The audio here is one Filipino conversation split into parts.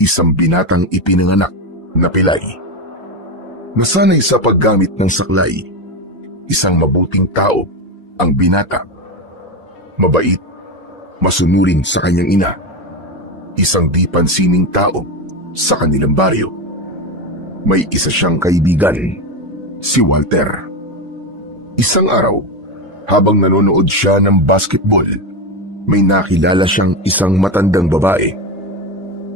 isang binatang ipinanganak na pilay. Nasanay sa paggamit ng saklay, isang mabuting tao ang binata. Mabait, masunurin sa kanyang ina, isang di pansining tao sa kanilang baryo. May isa siyang kaibigan, si Walter. Isang araw, habang nanonood siya ng basketball, may nakilala siyang isang matandang babae.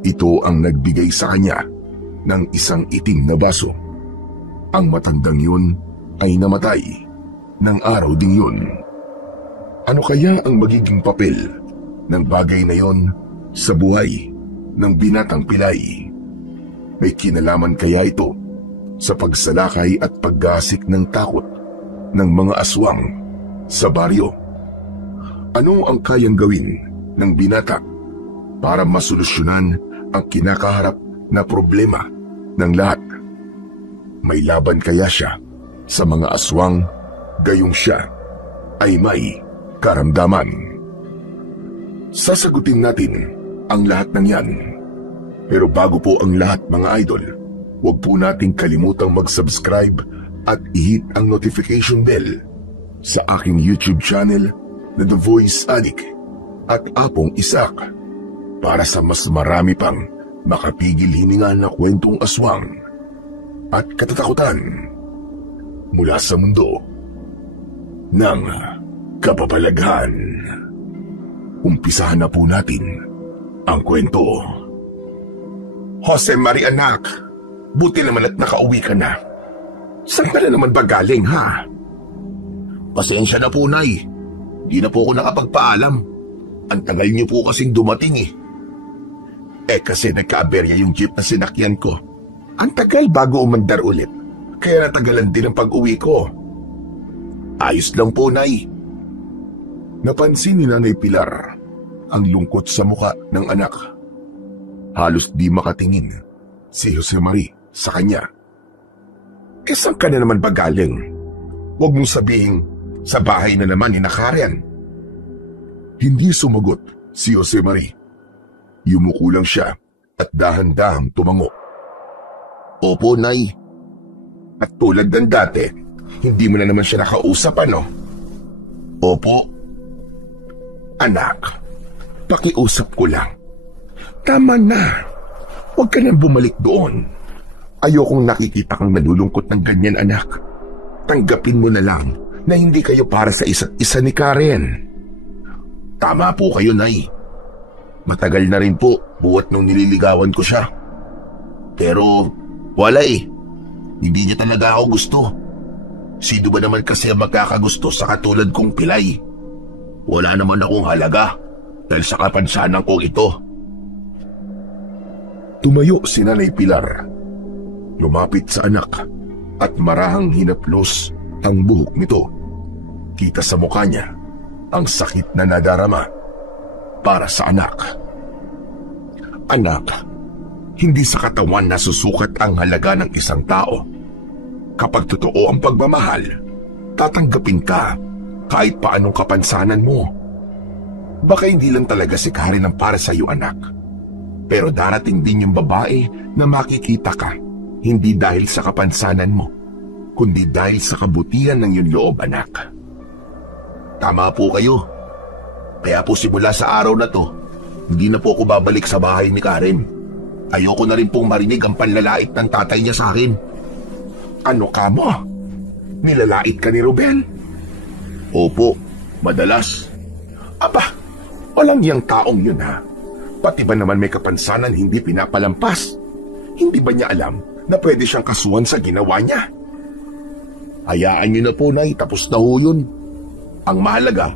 Ito ang nagbigay sa kanya ng isang itim na baso. Ang matandang yun ay namatay ng araw ding yun. Ano kaya ang magiging papel ng bagay na yon sa buhay ng binatang pilay? May kinalaman kaya ito sa pagsalakay at paggasik ng takot ng mga aswang sa baryo? Ano ang kayang gawin ng binata para masolusyonan ang kinakaharap na problema ng lahat? May laban kaya siya sa mga aswang gayong siya ay may karamdaman? Sasagutin natin ang lahat ng yan. Pero bago po ang lahat, mga idol, huwag po nating kalimutang mag-subscribe at i-hit ang notification bell sa aking YouTube channel na The Voice Addict at Apong Isak para sa mas marami pang makapigil hininga na kwentong aswang at katatakutan mula sa mundo ng kababalaghan. Umpisahan na po natin ang kwento. Jose Marie, anak, buti naman at nakauwi ka na. Saan ka na naman ba galing, ha? Pasensya na po, Nay. Di na po ako nakapagpaalam. Ang tagal niyo po kasing dumating eh. Kasi nagka-aberya yung jeep na sinakyan ko. Ang tagal bago umandar ulit. Kaya natagalan din ang pag-uwi ko. Ayos lang po, Nay. Napansin ni Nanay Pilar ang lungkot sa muka ng anak. Halos di makatingin si Jose Marie sa kanya. Saan ka na naman ba galing? Huwag mong sabihin sa bahay na naman ni Karen. Hindi sumagot si Jose Marie. Yumuko lang siya at dahan-dahang tumango. Opo, Nay. At tulad ng dati, hindi mo na naman siya nakausap, ano? Opo. Anak, pakiusap ko lang. Tama na. Huwag ka nang bumalik doon. Ayokong nakikita kang nalulungkot ng ganyan, anak. Tanggapin mo na lang na hindi kayo para sa isa't isa ni Karen. Tama po kayo, Nay. Matagal na rin po buwat nung nililigawan ko siya. Pero wala eh. Hindi niya talaga ako gusto. Sino ba naman kasi ang magkakagusto sa katulad kong pilay? Wala naman akong halaga dahil sa kapansanan kong ito. Tumayo si Nanay Pilar. Lumapit sa anak at marahang hinaplos ang buhok nito. Kita sa mukha niya ang sakit na nadarama para sa anak. Anak, hindi sa katawan nasusukat ang halaga ng isang tao. Kapag totoo ang pagmamahal, tatanggapin ka kahit paanong kapansanan mo. Baka hindi lang talaga si Karen ang para sa iyo, anak. Pero darating din yung babae na makikita ka, hindi dahil sa kapansanan mo, kundi dahil sa kabutihan ng iyong loob, anak. Tama po kayo. Kaya po simula sa araw na to, hindi na po ako babalik sa bahay ni Karen. Ayoko na rin pong marinig ang panlalait ng tatay niya sa akin. Ano ka mo? Nilalait ka ni Rubel? Opo, madalas. Aba, walang iyang taong yun, ha? Pati ba naman may kapansanan hindi pinapalampas? Hindi ba niya alam na pwede siyang kasuhan sa ginawa niya? Hayaan niyo na po, Nay, tapos na ho yun. Ang mahalaga,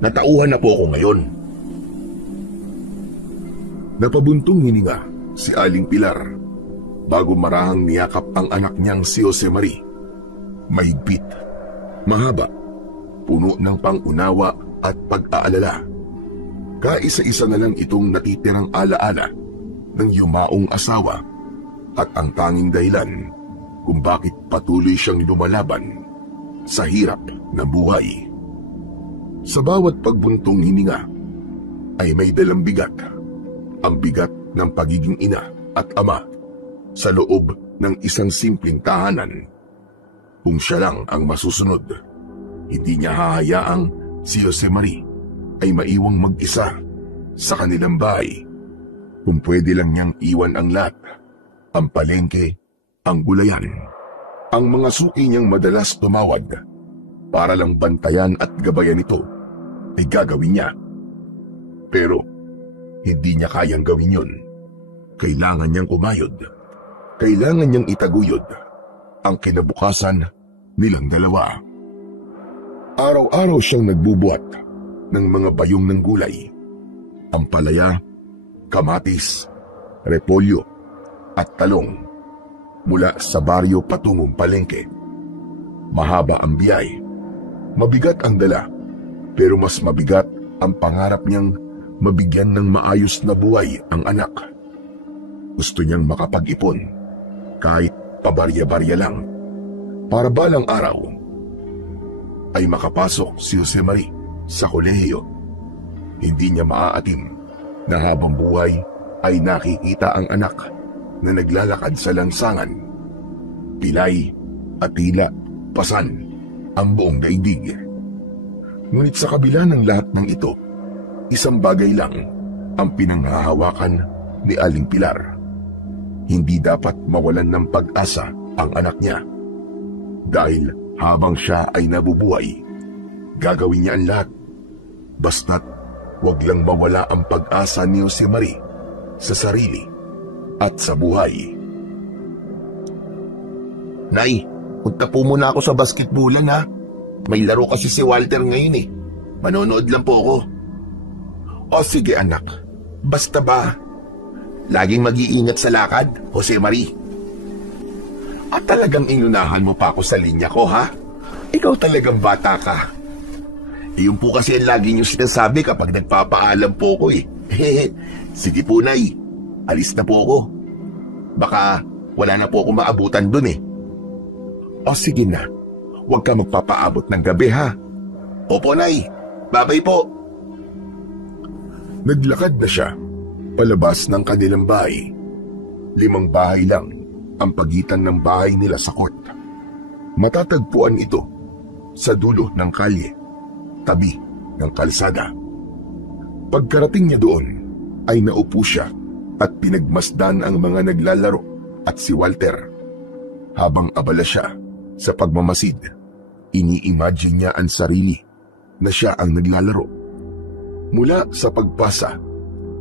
natauhan na po ako ngayon. Napabuntong hininga si Aling Pilar bago marahang niyakap ang anak niyang si Jose Marie. Mahigpit, mahaba, puno ng pangunawa at pag-aalala. Kaisa-isa na lang itong natitirang alaala ng yumaong asawa at ang tanging dahilan kung bakit patuloy siyang lumalaban sa hirap na buhay. Sa bawat pagbuntong hininga ay may dalang bigat, ang bigat ng pagiging ina at ama sa loob ng isang simpleng tahanan. Kung siya lang ang masusunod, hindi niya hahayaang si Josemarie ay maiwang mag-isa sa kanilang bahay. Kung pwede lang niyang iwan ang lahat, ang palengke, ang gulayan, ang mga suki niyang madalas tumawad para lang bantayan at gabayan ito, ay gagawin niya. Pero hindi niya kayang gawin yun. Kailangan niyang kumayod. Kailangan niyang itaguyod ang kinabukasan nilang dalawa. Araw-araw siyang nagbubuhat ng mga bayong ng gulay. Ampalaya, kamatis, repolyo, at talong mula sa baryo patungong palengke. Mahaba ang biyay. Mabigat ang dala, pero mas mabigat ang pangarap niyang mabigyan ng maayos na buhay ang anak. Gusto niyang makapag-ipon, kahit pabarya-barya lang, para balang araw ay makapasok si Josemarie sa kolehiyo. Hindi niya maaatim na habang buhay ay nakikita ang anak na naglalakad sa lansangan. Pilay at tila pasan ang buong daigdig. Ngunit sa kabila ng lahat ng ito, isang bagay lang ang pinanghahawakan ni Aling Pilar. Hindi dapat mawalan ng pag-asa ang anak niya. Dahil habang siya ay nabubuhay, gagawin niya ang lahat. Basta't wag lang mawala ang pag-asa ni Josemarie sa sarili at sa buhay. Nay, punta po muna ako sa basketballan ha. May laro kasi si Walter ngayon eh. Manonood lang po ako. O sige anak, basta ba Laging mag-iingat sa lakad, Josemarie. at talagang inunahan mo pa ako sa linya ko ha? Ikaw talagang bata ka. Iyon po kasi ang lagi niyong sinasabi kapag nagpapaalam po ko eh. Sige po, Nay. Alis na po ako. Baka wala na po ako maabutan dun eh. O sige na, huwag ka magpapaabot ng gabi ha. Opo, Nay. Babay po. Naglakad na siya palabas ng kanilang bahay. 5 bahay lang ang pagitan ng bahay nila sa court. Matatagpuan ito sa dulo ng kalye, tabi ng kalsada. Pagkarating niya doon, ay naupo siya at pinagmasdan ang mga naglalaro at si Walter. Habang abala siya sa pagmamasid, ini-imagine niya ang sarili na siya ang naglalaro. Mula sa pagpasa,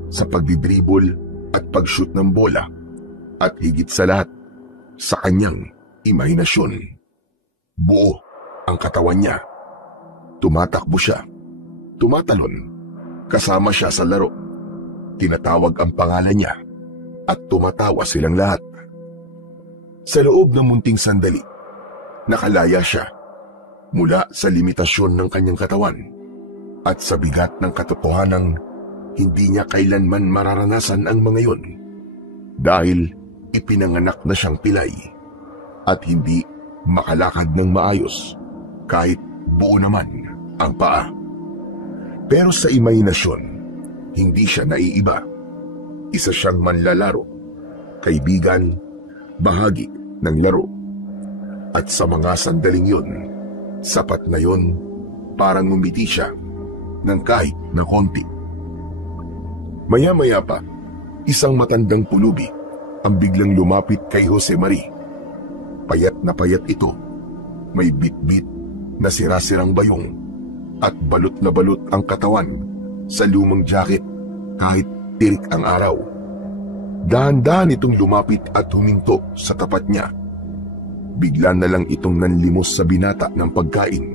sa pagdidribol at pag-shoot ng bola, at higit sa lahat, sa kanyang imahinasyon. Buo ang katawan niya. Tumatakbo siya, tumatalon, kasama siya sa laro. Tinatawag ang pangalan niya at tumatawa silang lahat. Sa loob ng munting sandali, nakalaya siya mula sa limitasyon ng kanyang katawan at sa bigat ng katotohanang hindi niya kailanman mararanasan ang mga yon dahil ipinanganak na siyang pilay at hindi makalakad ng maayos kahit buo naman ang paa. Pero sa imahinasyon, hindi siya naiiba. Isa siyang manlalaro, kaibigan, bahagi ng laro. At sa mga sandaling yun, sapat na yun para ngumiti siya ng kahit na konti. Maya-maya pa, isang matandang pulubi ang biglang lumapit kay Josemarie. Payat na payat ito, may bit-bit na sira-sirang bayong at balot na balot ang katawan sa lumang jacket kahit tirik ang araw. Dahan-dahan itong lumapit at huminto sa tapat niya. Bigla na lang itong nanlimos sa binata ng pagkain.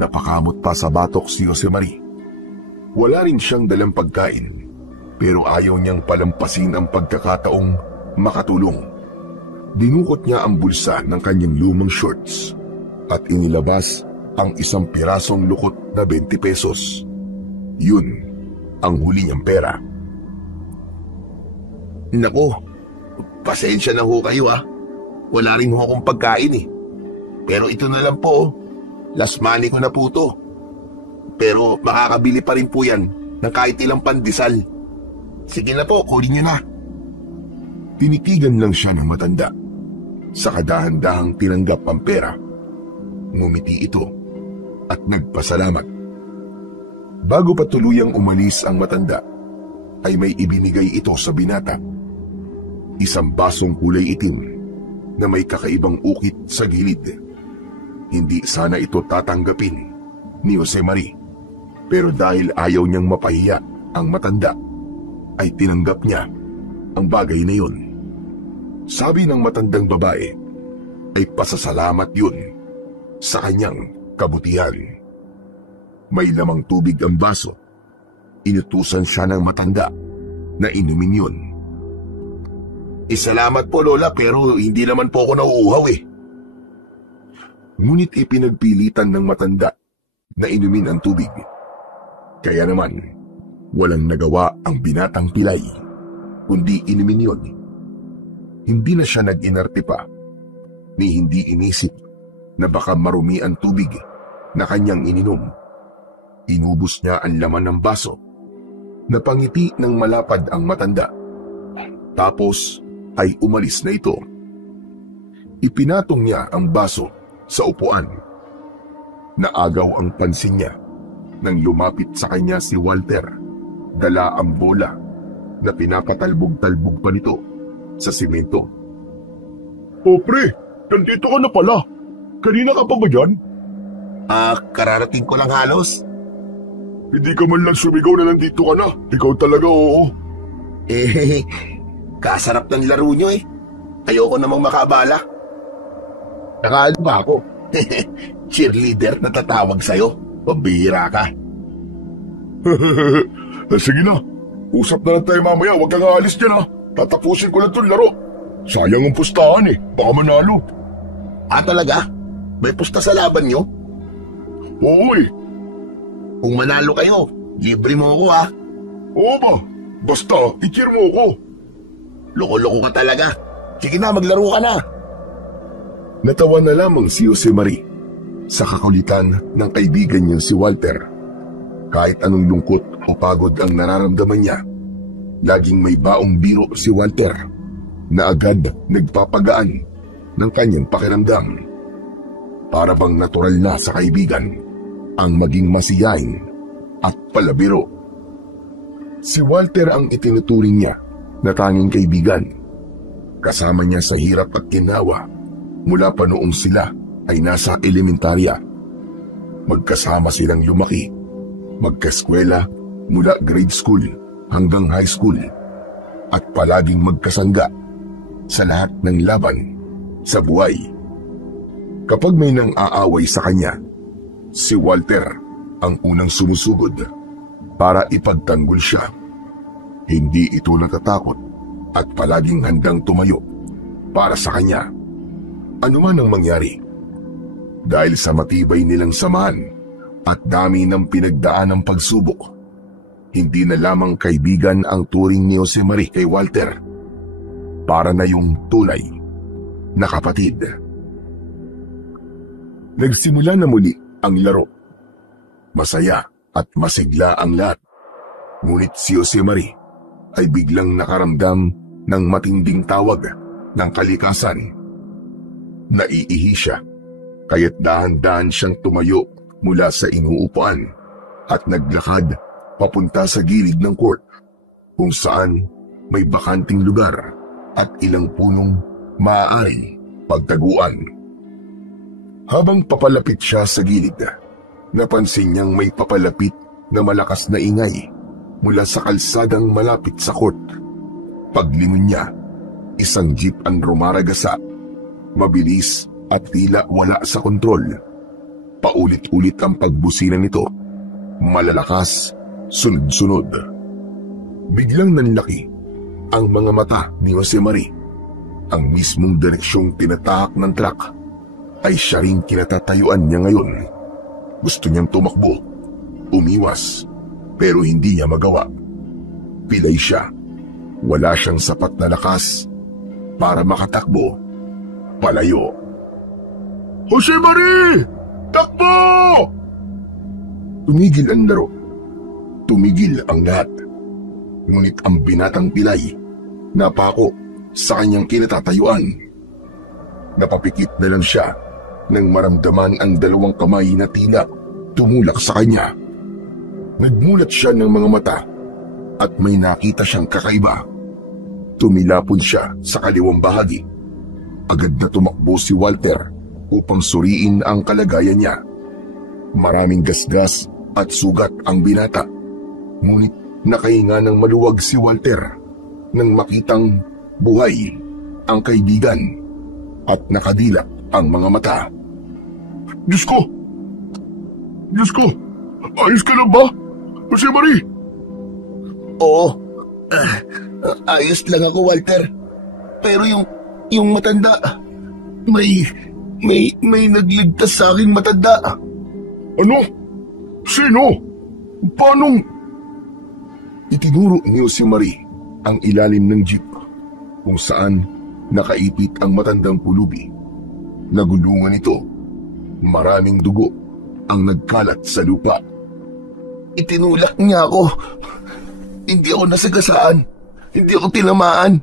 Napakamot pa sa batok si Josemarie. Wala rin siyang dalang pagkain, pero ayaw niyang palampasin ang pagkakataong makatulong. Dinukot niya ang bulsa ng kanyang lumang shorts at inilabas ang 1 pirasong lukot na 20 pesos. Yun ang huli niyang pera. Naku, pasensya na ho kayo ah. Wala rin ho akong pagkain eh. Pero ito na lang po, last money ko na po to. Pero makakabili pa rin po yan ng kahit ilang pandesal. Sige na po, kunin niyo na. Tinitigan lang siya ng matanda. Sa kadahan-dahang tinanggap ang pera, ngumiti ito at nagpasalamat. Bago pa tuluyang umalis ang matanda, ay may ibinigay ito sa binata. Isang basong kulay itim na may kakaibang ukit sa gilid. Hindi sana ito tatanggapin ni Josemarie, pero dahil ayaw niyang mapahiya ang matanda, ay tinanggap niya ang bagay na yun. Sabi ng matandang babae, ay pasasalamat yun sa kanyang kabutihan. May lamang tubig ang baso. Inutusan siya ng matanda na inumin yun. Salamat po, Lola, pero hindi naman po ako nauuhaw eh. Ngunit ipinagpilitan ng matanda na inumin ang tubig. Kaya naman, walang nagawa ang binatang pilay, kundi inumin yun. Hindi na siya nag-inarte pa, ni hindi inisip na baka marumi ang tubig na kanyang ininom. Inubos niya ang laman ng baso. Napangiti ng malapad ang matanda. Tapos ay umalis na ito. Ipinatong niya ang baso sa upuan. Naagaw ang pansin niya nang lumapit sa kanya si Walter. Dala ang bola na pinapatalbog-talbog pa nito sa simento. Oh, pre, nandito ka na pala. Kanina ka pa ba dyan? Kararating ko lang halos. Hindi ka man lang sumigaw na nandito ka na. Ikaw talaga, oo. Kasarap ng laro nyo eh. Ayoko namang makabala. Nakaano ba ako? Cheerleader na tatawag sa'yo. Pabihira ka. Sige na. Usap na lang tayo mamaya. Huwag kang aalis dyan ha. Tatapusin ko lang itong laro. Sayang ang pustahan eh. Baka manalo. Talaga? May pusta sa laban nyo? Oo eh. Kung manalo kayo, libre mo ako ha. Oo ba? Basta, i-cheer mo ako. Loko-loko ka talaga. Sige na, maglaro ka na. Natawa na lamang si Josemarie sa kakulitan ng kaibigan niyang si Walter. Kahit anong lungkot o pagod ang nararamdaman niya, laging may baong biro si Walter na agad nagpapagaan ng kanyang pakiramdam. Para bang natural na sa kaibigan ang maging masiyahin at palabiro. Si Walter ang itinuturing niya na tanging kaibigan. Kasama niya sa hirap at ginawa mula pa noong sila ay nasa elementarya. Magkasama silang lumaki, magkaskwela mula grade school hanggang high school, at palaging magkasangga sa lahat ng laban sa buhay. Kapag may nang aaway sa kanya, si Walter ang unang sumusugod para ipagtanggol siya. Hindi ito natatakot at palaging handang tumayo para sa kanya, anuman ang mangyari. Dahil sa matibay nilang samahan at dami ng pinagdaan ng pagsubok, hindi na lamang kaibigan ang turing ni Josemarie kay Walter, para na yung tunay na kapatid. Nagsimula na muli ang laro. Masaya at masigla ang lahat. Ngunit si Josemarie ay biglang nakaramdam ng matinding tawag ng kalikasan. Naiihi siya, kaya't dahan-dahan siyang tumayo mula sa inuupuan at naglakad papunta sa gilid ng court, kung saan may bakanting lugar at ilang punong maaaring pagtaguan. Habang papalapit siya sa gilid, napansin niyang may papalapit na malakas na ingay mula sa kalsadang malapit sa court. Paglingon niya, isang jeep ang rumaragasa, mabilis at tila wala sa kontrol. Paulit-ulit ang pagbusina nito, malalakas, sunod-sunod. Biglang nanlaki ang mga mata ni Josemarie. Ang mismong direksyong tinatahak ng truck ay siya ring kinatatayuan niya ngayon. Gusto niyang tumakbo, umiwas, pero hindi niya magawa. Pilay siya. Wala siyang sapat na lakas para makatakbo palayo. Josemarie! Takbo! Tumigil ang laro. Tumigil ang lahat. Ngunit ang binatang pilay napako sa kanyang kinatatayuan. Napapikit na lang siya nang maramdaman ang dalawang kamay na tila tumulak sa kanya. Nagmulat siya ng mga mata at may nakita siyang kakaiba. Tumilapon siya sa kaliwang bahagi. Agad na tumakbo si Walter upang suriin ang kalagayan niya. Maraming gasgas at sugat ang binata. Ngunit nakahinga ng maluwag si Walter nang makitang buhay ang kaibigan at nakadilak ang mga mata. Diyos ko! Diyos ko! Ayos ka lang ba? Jose Marie! Oo. Ayos lang ako, Walter. Pero yung matanda, may nagligtas sa aking matanda. Ano? Sino? Paanong? Itinuro ni Jose Marie ang ilalim ng jeep kung saan nakaipit ang matandang pulubi. Nagulungan ito. Maraming dugo ang nagkalat sa lupa. Itinulak niya ako. Hindi ako nasagasaan. Hindi ako tinamaan.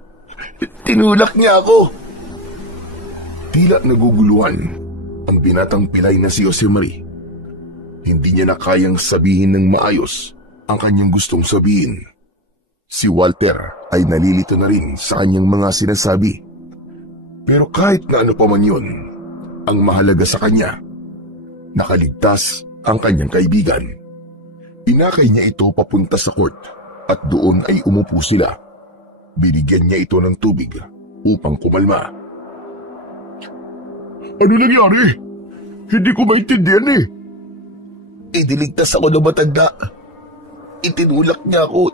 Tinulak niya ako. Tila naguguluhan ang binatang pilay na si Jose Marie. Hindi niya na kayang sabihin ng maayos ang kanyang gustong sabihin. Si Walter ay nalilito na rin sa kanyang mga sinasabi. Pero kahit na ano pa man yun, ang mahalaga sa kanya, nakaligtas ang kanyang kaibigan. Inakay niya ito papunta sa court at doon ay umupo sila. Binigyan niya ito ng tubig upang kumalma. Ano nangyari? Hindi ko maintindihan eh. Idiligtas ako ng matanda. Itinulak niya ako.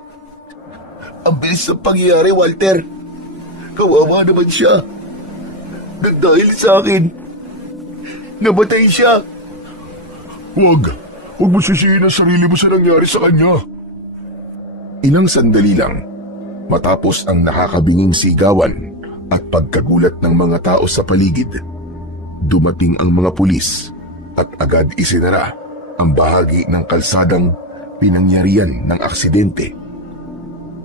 Ang bilis ng pangyayari, Walter. Kawawa naman siya. Dahil sa akin, namatay siya. Huwag mo sisihin ang sarili mo sa nangyari sa kanya. Ilang sandali lang, matapos ang nakakabinging sigawan at pagkagulat ng mga tao sa paligid, dumating ang mga pulis at agad isinara ang bahagi ng kalsadang pinangyarihan ng aksidente.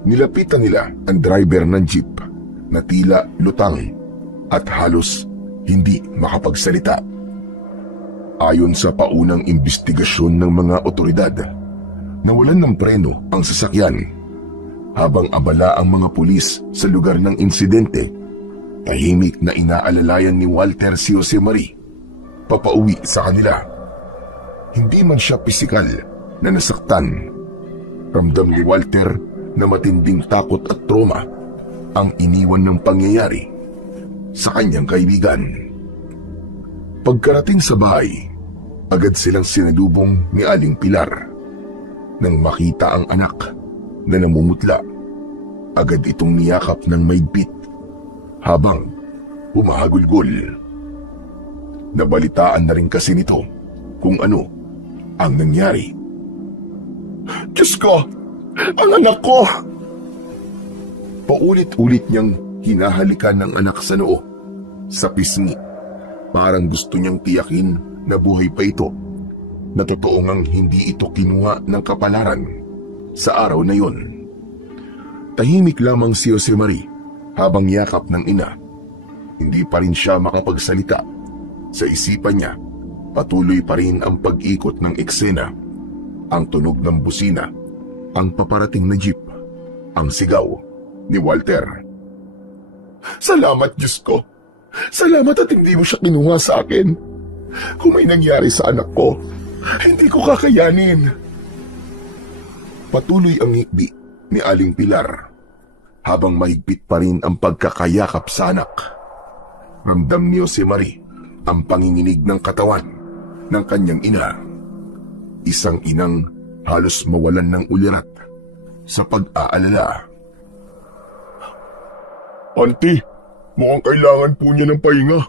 Nilapitan nila ang driver ng jeep na tila lutang at halos hindi makapagsalita. Ayon sa paunang imbestigasyon ng mga otoridad, nawalan ng preno ang sasakyan. Habang abala ang mga pulis sa lugar ng insidente, tahimik na inaalalayan ni Walter si Jose Marie papauwi sa kanila. Hindi man siya pisikal na nasaktan. Ramdam ni Walter na matinding takot at trauma ang iniwan ng pangyayari sa kanyang kaibigan. Pagkarating sa bahay, agad silang sinalubong ni Aling Pilar. Nang makita ang anak na namumutla, agad itong niyakap ng maigpit habang humahagulgol. Nabalitaan na rin kasi nito kung ano ang nangyari. Diyos ko! Ang anak ko! Paulit-ulit niyang hinahalikan ng anak sa noo, sa pisngi. Parang gusto niyang tiyakin na buhay pa ito, na totoo ngang hindi ito kinuha ng kapalaran sa araw na yun. Tahimik lamang si Jose Marie habang yakap ng ina. Hindi pa rin siya makapagsalita. Sa isipan niya, patuloy pa rin ang pag-ikot ng eksena, ang tunog ng busina, ang paparating na jeep, ang sigaw ni Walter. Salamat, Diyos ko. Salamat at hindi mo siya kinuha sa akin. Kung may nangyari sa anak ko, hindi ko kakayanin. Patuloy ang ngikbi ni Aling Pilar habang mahigpit pa rin ang pagkakayakap sa anak. Ramdam ni Jose Marie ang panginginig ng katawan ng kanyang ina. Isang inang halos mawalan ng ulirat sa pag-aalala. Auntie, mukhang kailangan po niya ng pahinga.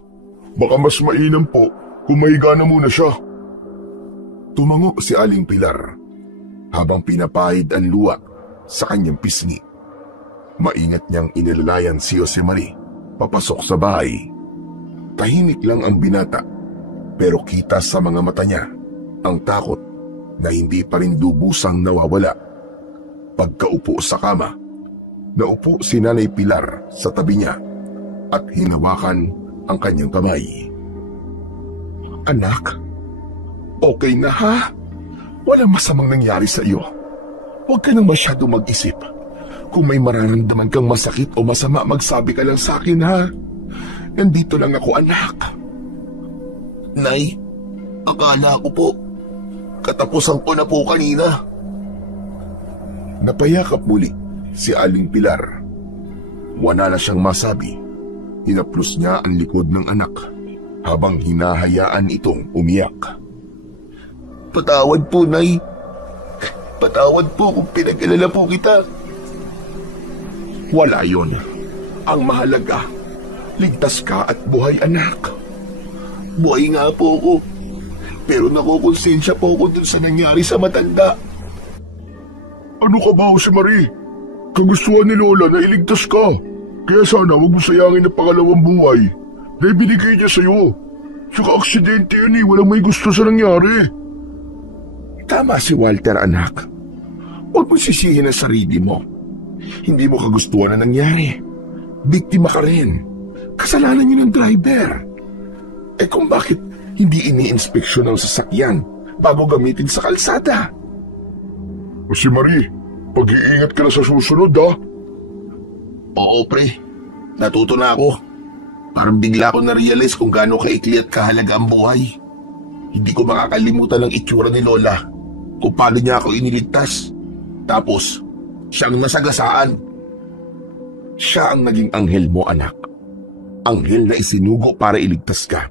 Baka mas mainam po kung mahiga na muna siya. Tumango si Aling Pilar habang pinapahid ang luwa sa kanyang pisngi. Maingat niyang inilalayan si Jose Marie papasok sa bahay. Tahimik lang ang binata, pero kita sa mga mata niya ang takot na hindi pa rin lubusang nawawala. Pagkaupo sa kama, naupo si Nanay Pilar sa tabi niya at hinawakan ang kanyang kamay. Anak, okay na ha? Walang masamang nangyari sa iyo. Huwag ka nang masyado mag-isip. Kung may mararamdaman kang masakit o masama, magsabi ka lang sa akin ha. Nandito lang ako, anak. Nay, akala ko po, katapusan ko na po kanina. Napayakap muli si Aling Pilar. Wala na siyang masabi. Hinaplos niya ang likod ng anak habang hinahayaan itong umiyak. Patawad po, Nay. Patawad po kung pinag-alala po kita. Wala yon. Ang mahalaga, ligtas ka at buhay, anak. Buhay nga po ako. Pero nakukonsensya po ako dun sa nangyari sa matanda. Ano ka ba, Jose Marie? Kagustuhan ni Lola na iligtas ka. Kaya sana huwag mo sayangin ang pangalawang buhay na ibinigay niya sa'yo. Saka aksidente yun eh, walang may gusto sa nangyari. Tama si Walter, anak. Huwag mo sisihin ang sarili mo. Hindi mo kagustuhan na nangyari. Biktima ka rin. Kasalanan niyo ng driver. Eh kung bakit hindi ini-inspeksyon ang sasakyan bago gamitin sa kalsada? O si Marie, pag-iingat ka na sa susunod, ha? Oo, pre. Natuto na ako. Parang bigla ko na-realize kung gaano kaikli at kahalaga ang buhay. Hindi ko makakalimutan ang itsura ni Lola, kung paano niya ako iniligtas. Tapos, siyang nasagasaan. Siya ang naging anghel mo, anak. Anghel na isinugo para iligtas ka.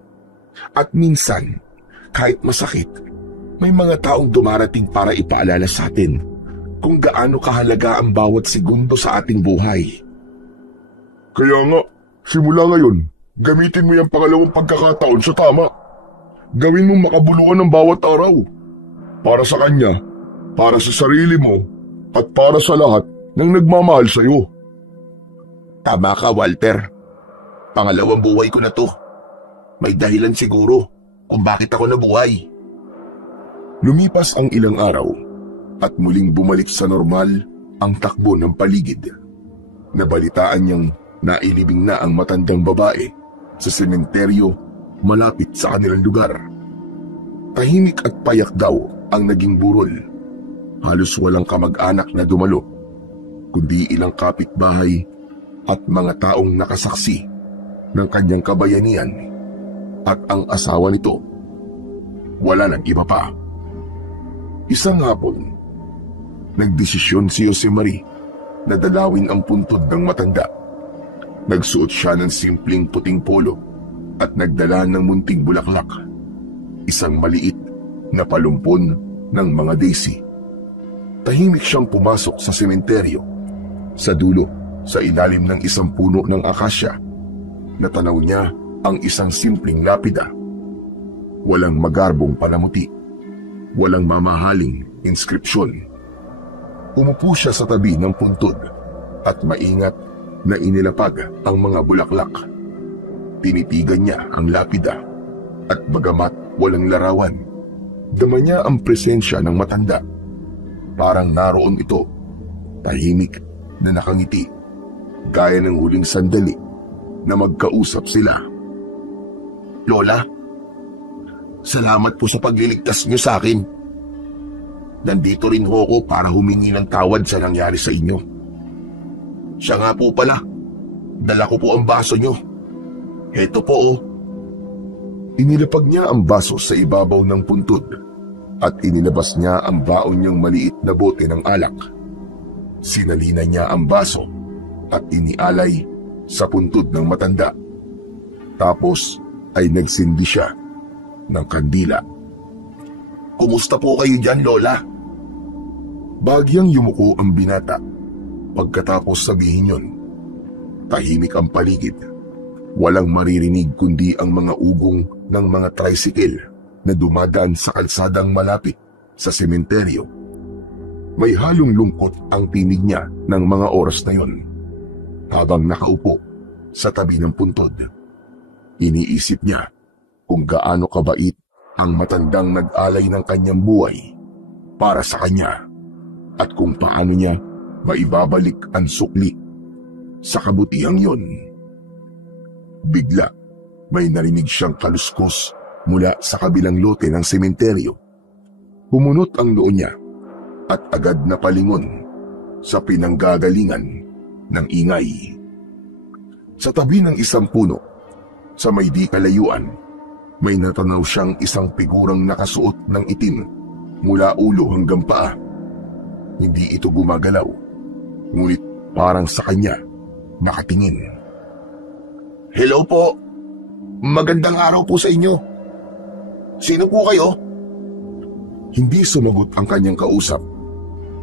At minsan, kahit masakit, may mga taong dumarating para ipaalala sa atin kung gaano kahalaga ang bawat segundo sa ating buhay. Kaya nga, simula ngayon, gamitin mo yung pangalawang pagkakataon sa tama. Gawin mong makabuluhan ng bawat araw. Para sa kanya, para sa sarili mo, at para sa lahat ng nagmamahal sa iyo. Tama ka, Walter. Pangalawang buhay ko na to. May dahilan siguro kung bakit ako nabuhay. Lumipas ang ilang araw at muling bumalik sa normal ang takbo ng paligid. Nabalitaan niyang nailibing na ang matandang babae sa sementeryo malapit sa kanilang lugar. Tahimik at payak daw ang naging burol. Halos walang kamag-anak na dumalo, kundi ilang kapitbahay at mga taong nakasaksi ng kanyang kabayanihan at ang asawa nito. Wala nang iba pa. Isang hapon, nagdesisyon si Jose Marie na dalawin ang puntod ng matanda. Nagsuot siya ng simpleng puting polo at nagdala ng munting bulaklak. Isang maliit na palumpon ng mga daisy. Tahimik siyang pumasok sa sementeryo. Sa dulo, sa ilalim ng isang puno ng akasya, natanaw niya ang isang simpleng lapida. Walang magarbong palamuti. Walang mamahaling inskripsyon. Umupo siya sa tabi ng puntod at maingat na inilapag ang mga bulaklak. Tinitigan niya ang lapida at bagamat walang larawan, dama niya ang presensya ng matanda. Parang naroon ito, tahimik na nakangiti, gaya ng huling sandali na magkausap sila. Lola, salamat po sa pagliligtas niyo sa akin. Nandito rin ho ako para humingi ng tawad sa nangyari sa inyo. Siya nga po pala, dala ko po ang baso niyo. Heto po oh. Inilapag niya ang baso sa ibabaw ng puntod at inilabas niya ang baon niyang maliit na bote ng alak. Sinalina niya ang baso at inialay sa puntod ng matanda. Tapos ay nagsindi siya ng kandila. Kumusta po kayo dyan, Lola? Bagyang yumuko ang binata. Pagkatapos sabihin yon, tahimik ang paligid. Walang maririnig kundi ang mga ugong ng mga tricycle na dumadaan sa kalsadang malapit sa sementeryo. May halong lungkot ang tinig niya ng mga oras na yon. Habang nakaupo sa tabi ng puntod, iniisip niya kung gaano kabait ang matandang nag-alay ng kanyang buhay para sa kanya at kung paano niya maibabalik ang sukli sa kabutihang yon. Bigla, may narinig siyang kaluskos mula sa kabilang lote ng sementeryo. Pumunot ang noo niya at agad na palingon sa pinanggagalingan ng ingay. Sa tabi ng isang puno, sa may di kalayuan, may natanaw siyang isang figurang nakasuot ng itim mula ulo hanggang paa. Hindi ito gumagalaw, ngunit parang sa kanya nakatingin. Hello po. Magandang araw po sa inyo. Sino po kayo? Hindi sumagot ang kanyang kausap.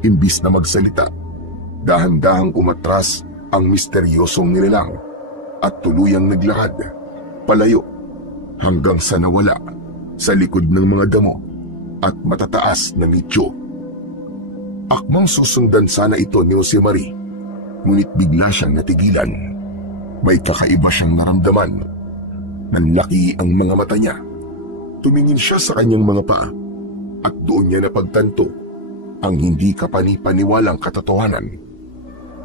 Imbis na magsalita, dahan-dahang umatras ang misteryosong nilalang at tuluyang naglakad palayo hanggang sa nawala sa likod ng mga damo at matataas na nicho. Akmang susundan sana ito ni Josemari, ngunit bigla siyang natigilan. May kakaiba siyang naramdaman. Nanlaki ang mga mata niya. Tumingin siya sa kanyang mga paa at doon niya napagtanto ang hindi kapani-paniwalang katotohanan.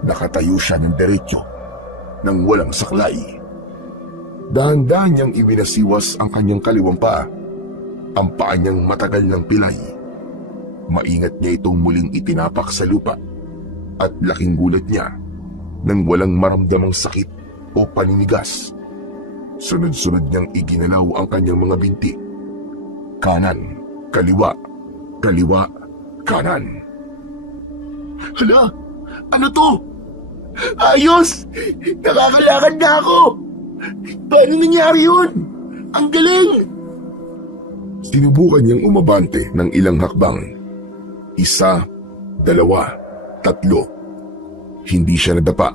Nakatayo siya ng diretsyo nang walang saklay. Dahan-dahan niyang ibinasiwas ang kanyang kaliwang paa. Ang paa niyang matagal ng pilay. Maingat niya itong muling itinapak sa lupa at laking gulat niya nang walang maramdamang sakit o paninigas. Sunod-sunod niyang iginalaw ang kanyang mga binti. Kanan, kaliwa, kaliwa, kanan. Hala, ano to? Ayos! Nakakalakad na ako! Paano nangyari yun? Ang galing! Sinubukan niyang umabante ng ilang hakbang. 1, 2, 3. Hindi siya nadapa.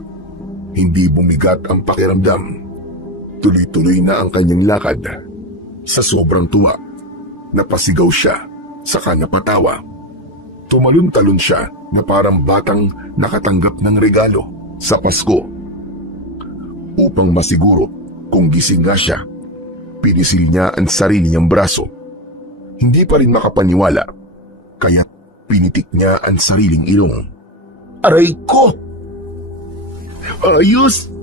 Hindi bumigat ang pakiramdam. Tuloy-tuloy na ang kanyang lakad. Sa sobrang tuwa, napasigaw siya, saka napatawa. Tumalon-talon siya na parang batang nakatanggap ng regalo sa Pasko. Upang masiguro kung gising nga siya, pinisil niya ang sarili niyang braso. Hindi pa rin makapaniwala, kaya't pinitik niya ang sariling ilong. Aray ko! Ayos!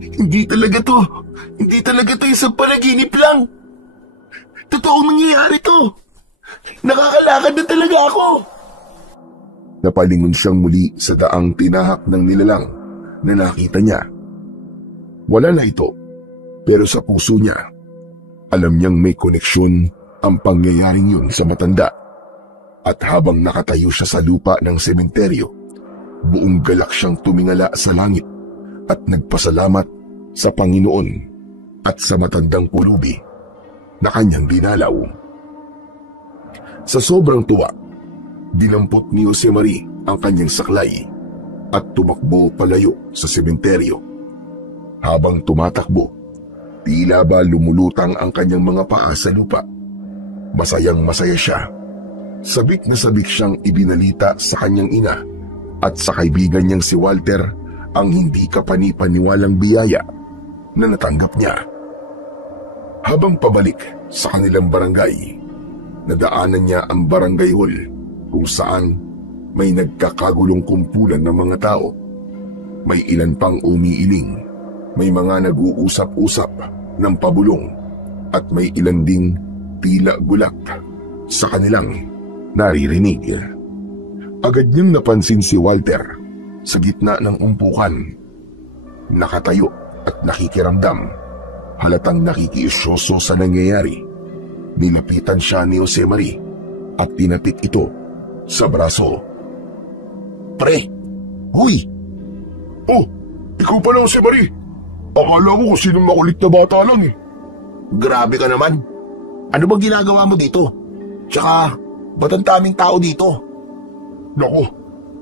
Hindi talaga to isang panaginip lang. Totoong nangyayari to. Nakakalakad na talaga ako. Napalingon siyang muli sa daang tinahak ng nilalang na nakita niya. Wala na ito, pero sa puso niya, alam niyang may koneksyon ang pangyayaring yun sa matanda. At habang nakatayo siya sa lupa ng sementeryo, buong galak siyang tumingala sa langit at nagpasalamat sa Panginoon at sa matandang pulubi na kanyang dinalaw. Sa sobrang tuwa, dinampot ni Josemari ang kanyang saklay at tumakbo palayo sa sementeryo. Habang tumatakbo, tila ba lumulutang ang kanyang mga paa sa lupa. Masayang masaya siya. Sabik na sabik siyang ibinalita sa kanyang ina at sa kaibigan niyang si Walter ang hindi kapani-paniwalang biyaya na natanggap niya. Habang pabalik sa kanilang barangay, nadaanan niya ang barangay hall kung saan may nagkakagulong kumpulan ng mga tao. May ilan pang umiiling, may mga nag-uusap-usap ng pabulong at may ilan ding tila gulat sa kanilang naririnig. Agad niyang napansin si Walter sa gitna ng umpukan. Nakatayo at nakikiramdam. Halatang nakikiisyoso sa nangyayari. Nilapitan siya ni Josemari at tinapik ito sa braso. Pre! Huy! Oh! Ikaw pala, Josemari! Akala ko kung sinong makulit na bata lang eh. Grabe ka naman. Ano bang ginagawa mo dito? Tsaka, ba't ang daming tao dito? Nako,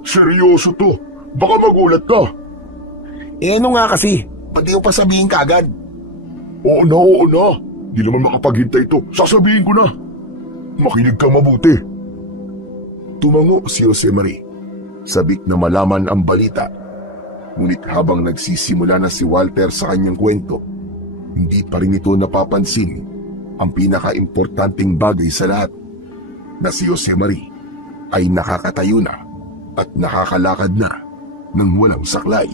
seryoso to. Baka magulat ka. Ano nga kasi? Pati mo pa sabihin kagad. Oo na. Di naman makapaghintay to. Sasabihin ko na. Makinig ka mabuti. Tumango si Josemari. Sabik na malaman ang balita. Ngunit habang nagsisimula na si Walter sa kanyang kwento, hindi pa rin ito napapansin ang pinaka-importanting bagay sa lahat, na si Josemari ay nakakatayo na at nakakalakad na ng walang saklay.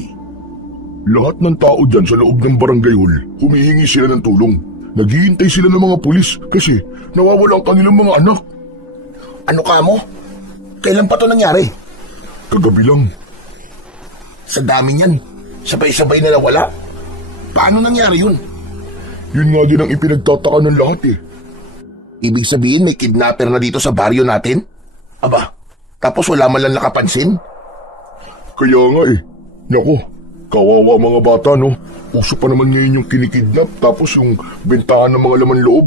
Lahat ng tao dyan sa loob ng barangay hall, humihingi sila ng tulong. Naghihintay sila ng mga pulis kasi nawawala ang kanilang mga anak. Ano ka mo? Kailan pa to nangyari? Kagabi lang. Sa dami niyan, sabay-sabay na nawala. Paano nangyari yun? Yun nga din ang ipinagtataka ng lahat eh. Ibig sabihin may kidnapper na dito sa baryo natin? Aba, tapos wala man lang nakapansin? Kaya nga eh. Naku, kawawa mga bata no. Uso pa naman ngayon yung kinikidnap tapos yung bentahan ng mga laman loob.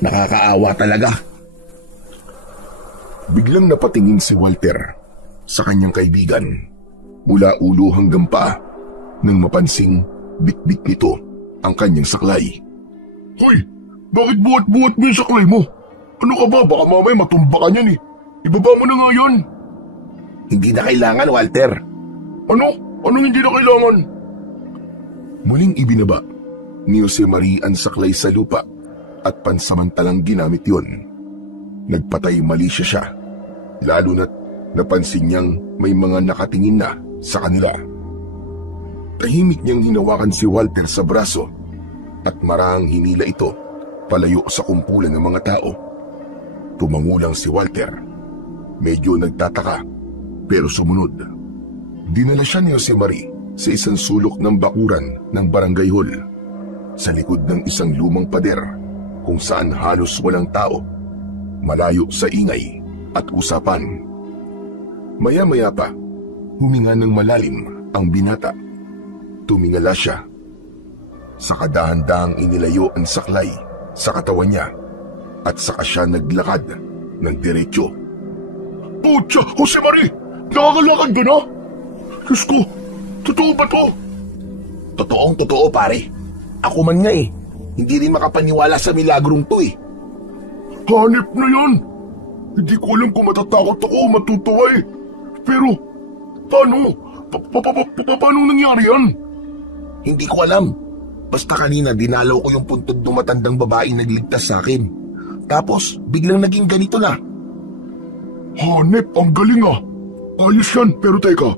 Nakakaawa talaga. Biglang napatingin si Walter sa kanyang kaibigan mula ulo hanggang paa nang mapansing bitbit nito ang kanyang saklay. Hoy! Bakit buhat-buhat mo yung saklay mo? Ano ka ba? Baka mamay matumba ka niyan eh. Ibaba mo na nga yan. Hindi na kailangan, Walter. Ano? Anong hindi na kailangan? Muling ibinaba ni Jose Marie ang saklay sa lupa at pansamantalang ginamit yon. Nagpatay mali siya, lalo na't napansin niyang may mga nakatingin na sa kanila. Tahimik niyang hinawakan si Walter sa braso at marahang hinila ito palayo sa kumpulan ng mga tao. Tumangulang si Walter. Medyo nagtataka pero sumunod. Dinala siya ni Jose Marie sa isang sulok ng bakuran ng barangay hall sa likod ng isang lumang pader kung saan halos walang tao, malayo sa ingay at usapan. Maya-maya pa, huminga ng malalim ang binata. Tumingala siya. Sa kadahan-dahang inilayo ang saklay sa katawan niya at saka siya naglakad ng diretsyo. Putya, Jose Marie! Nakakalakad ka na? Diyos ko, totoo ba to? Totoong totoo, pare. Ako man nga eh. Hindi rin makapaniwala sa milagrong to eh. Hanip na yan! Hindi ko alam kung matatakot ako o matutuwa eh. Pero, paano? Paano nangyari yan? Hindi ko alam. Basta kanina dinalaw ko yung puntod ng matandang babaeng nagligtas sa akin. Tapos, biglang naging ganito na. Hanep, ang galing ah. Ayos yan, pero teka.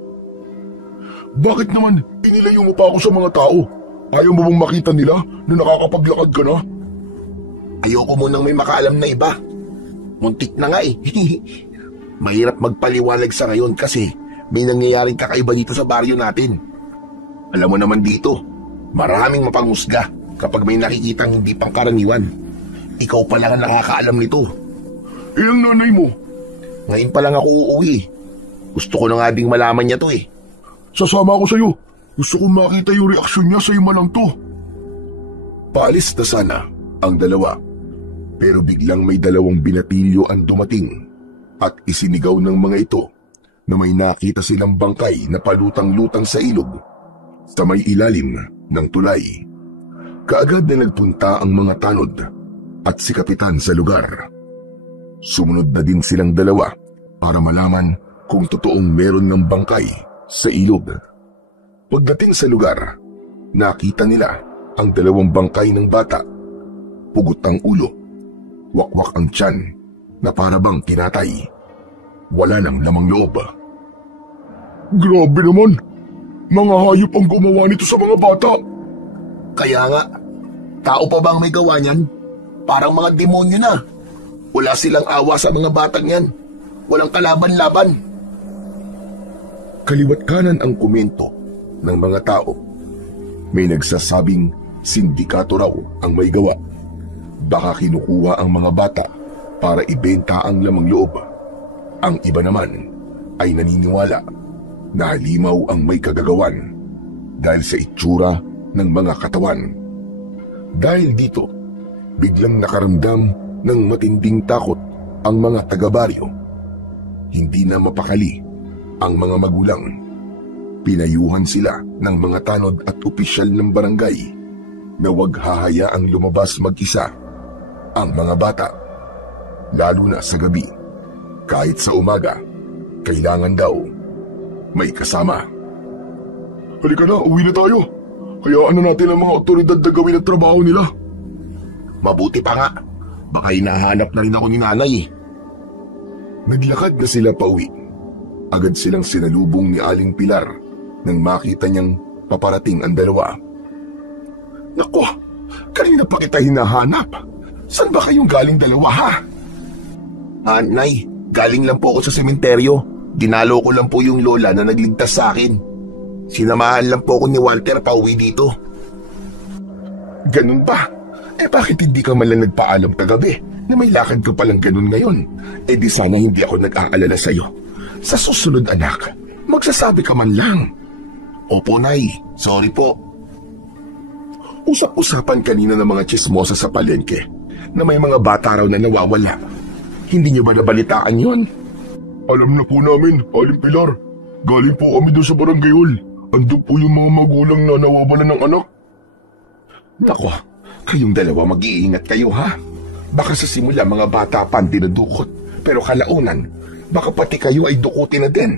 Bakit naman inilayo mo pa ako sa mga tao? Ayaw mo bang makita nila na nakakapaglakad ka na? Ayoko munang may makaalam na iba. Muntik na nga eh. Mahirap magpaliwalag sa ngayon kasi may nangyayaring kakaiba dito sa baryo natin. Alam mo naman dito, maraming mapanghusga kapag may nakikitang hindi pangkaraniwan. Ikaw pa lang ang nakakaalam nito. Eh ang nanay mo? Ngayon pa lang ako uuwi. Gusto ko na nga ding malaman niya to eh. Sasama ako sa'yo. Gusto kong makita yung reaksyon niya sa ima lang to. Paalis na sana ang dalawa. Pero biglang may dalawang binatilyo ang dumating at isinigaw ng mga ito na may nakita silang bangkay na palutang-lutang sa ilog sa may ilalim ng tulay. Kaagad na nagpunta ang mga tanod at si kapitan sa lugar. Sumunod na din silang dalawa para malaman kung totoong meron ng bangkay sa ilog. Pagdating sa lugar, nakita nila ang dalawang bangkay ng bata. Pugot ang ulo, wakwak ang tiyan na parabang kinatay. Wala nang lamang loob. Grabe naman! Mga hayop ang gumawa nito sa mga bata. Kaya nga, tao pa bang may gawa niyan? Parang mga demonyo na. Wala silang awa sa mga batang yan. Walang kalaban-laban. Kaliwat kanan ang komento ng mga tao. May nagsasabing sindikato raw ang may gawa. Baka kinukuha ang mga bata para ibenta ang lamang loob. Ang iba naman ay naniniwala na halimaw ang may kagagawan dahil sa itsura ng mga katawan. Dahil dito, biglang nakaramdam ng matinding takot ang mga taga-baryo. Hindi na mapakali ang mga magulang. Pinayuhan sila ng mga tanod at opisyal ng barangay na huwag hahayaang lumabas mag-isa ang mga bata, lalo na sa gabi. Kahit sa umaga, kailangan daw may kasama. Halika na, uwi na tayo. Hayaan na natin ang mga otoridad na gawin ang trabaho nila. Mabuti pa nga. Baka hinahanap na rin ako ni nanay eh. Naglakad na sila pauwi. Agad silang sinalubong ni Aling Pilar nang makita niyang paparating ang dalawa. Naku, kanina pa kita hinahanap. Saan ba kayong galing dalawa, ha? Nay, galing lang po ako sa sementeryo. Dinalo ko lang po yung lola na nagligtas sa akin. Sinamahan lang po ako ni Walter pauwi dito. Ganun ba? Bakit hindi ka man lang nagpaalam kagabi na may lakad ka palang ganun ngayon? Di sana hindi ako nag-aalala sa'yo. Sa susunod, anak, magsasabi ka man lang. Opo, Nay. Sorry po. Usap-usapan kanina ng mga tsismosa sa palengke na may mga bata raw na nawawala. Hindi niyo ba nabalitaan yon? Alam na po namin, Aling Pilar. Galing po kami doon sa barangay hall. Andun po yung mga magulang na nawawala ng anak. Nako, kayong dalawa mag-iingat kayo, ha? Baka sa simula mga bata pa ang dinadukot, pero kalaunan, baka pati kayo ay dukutin na din.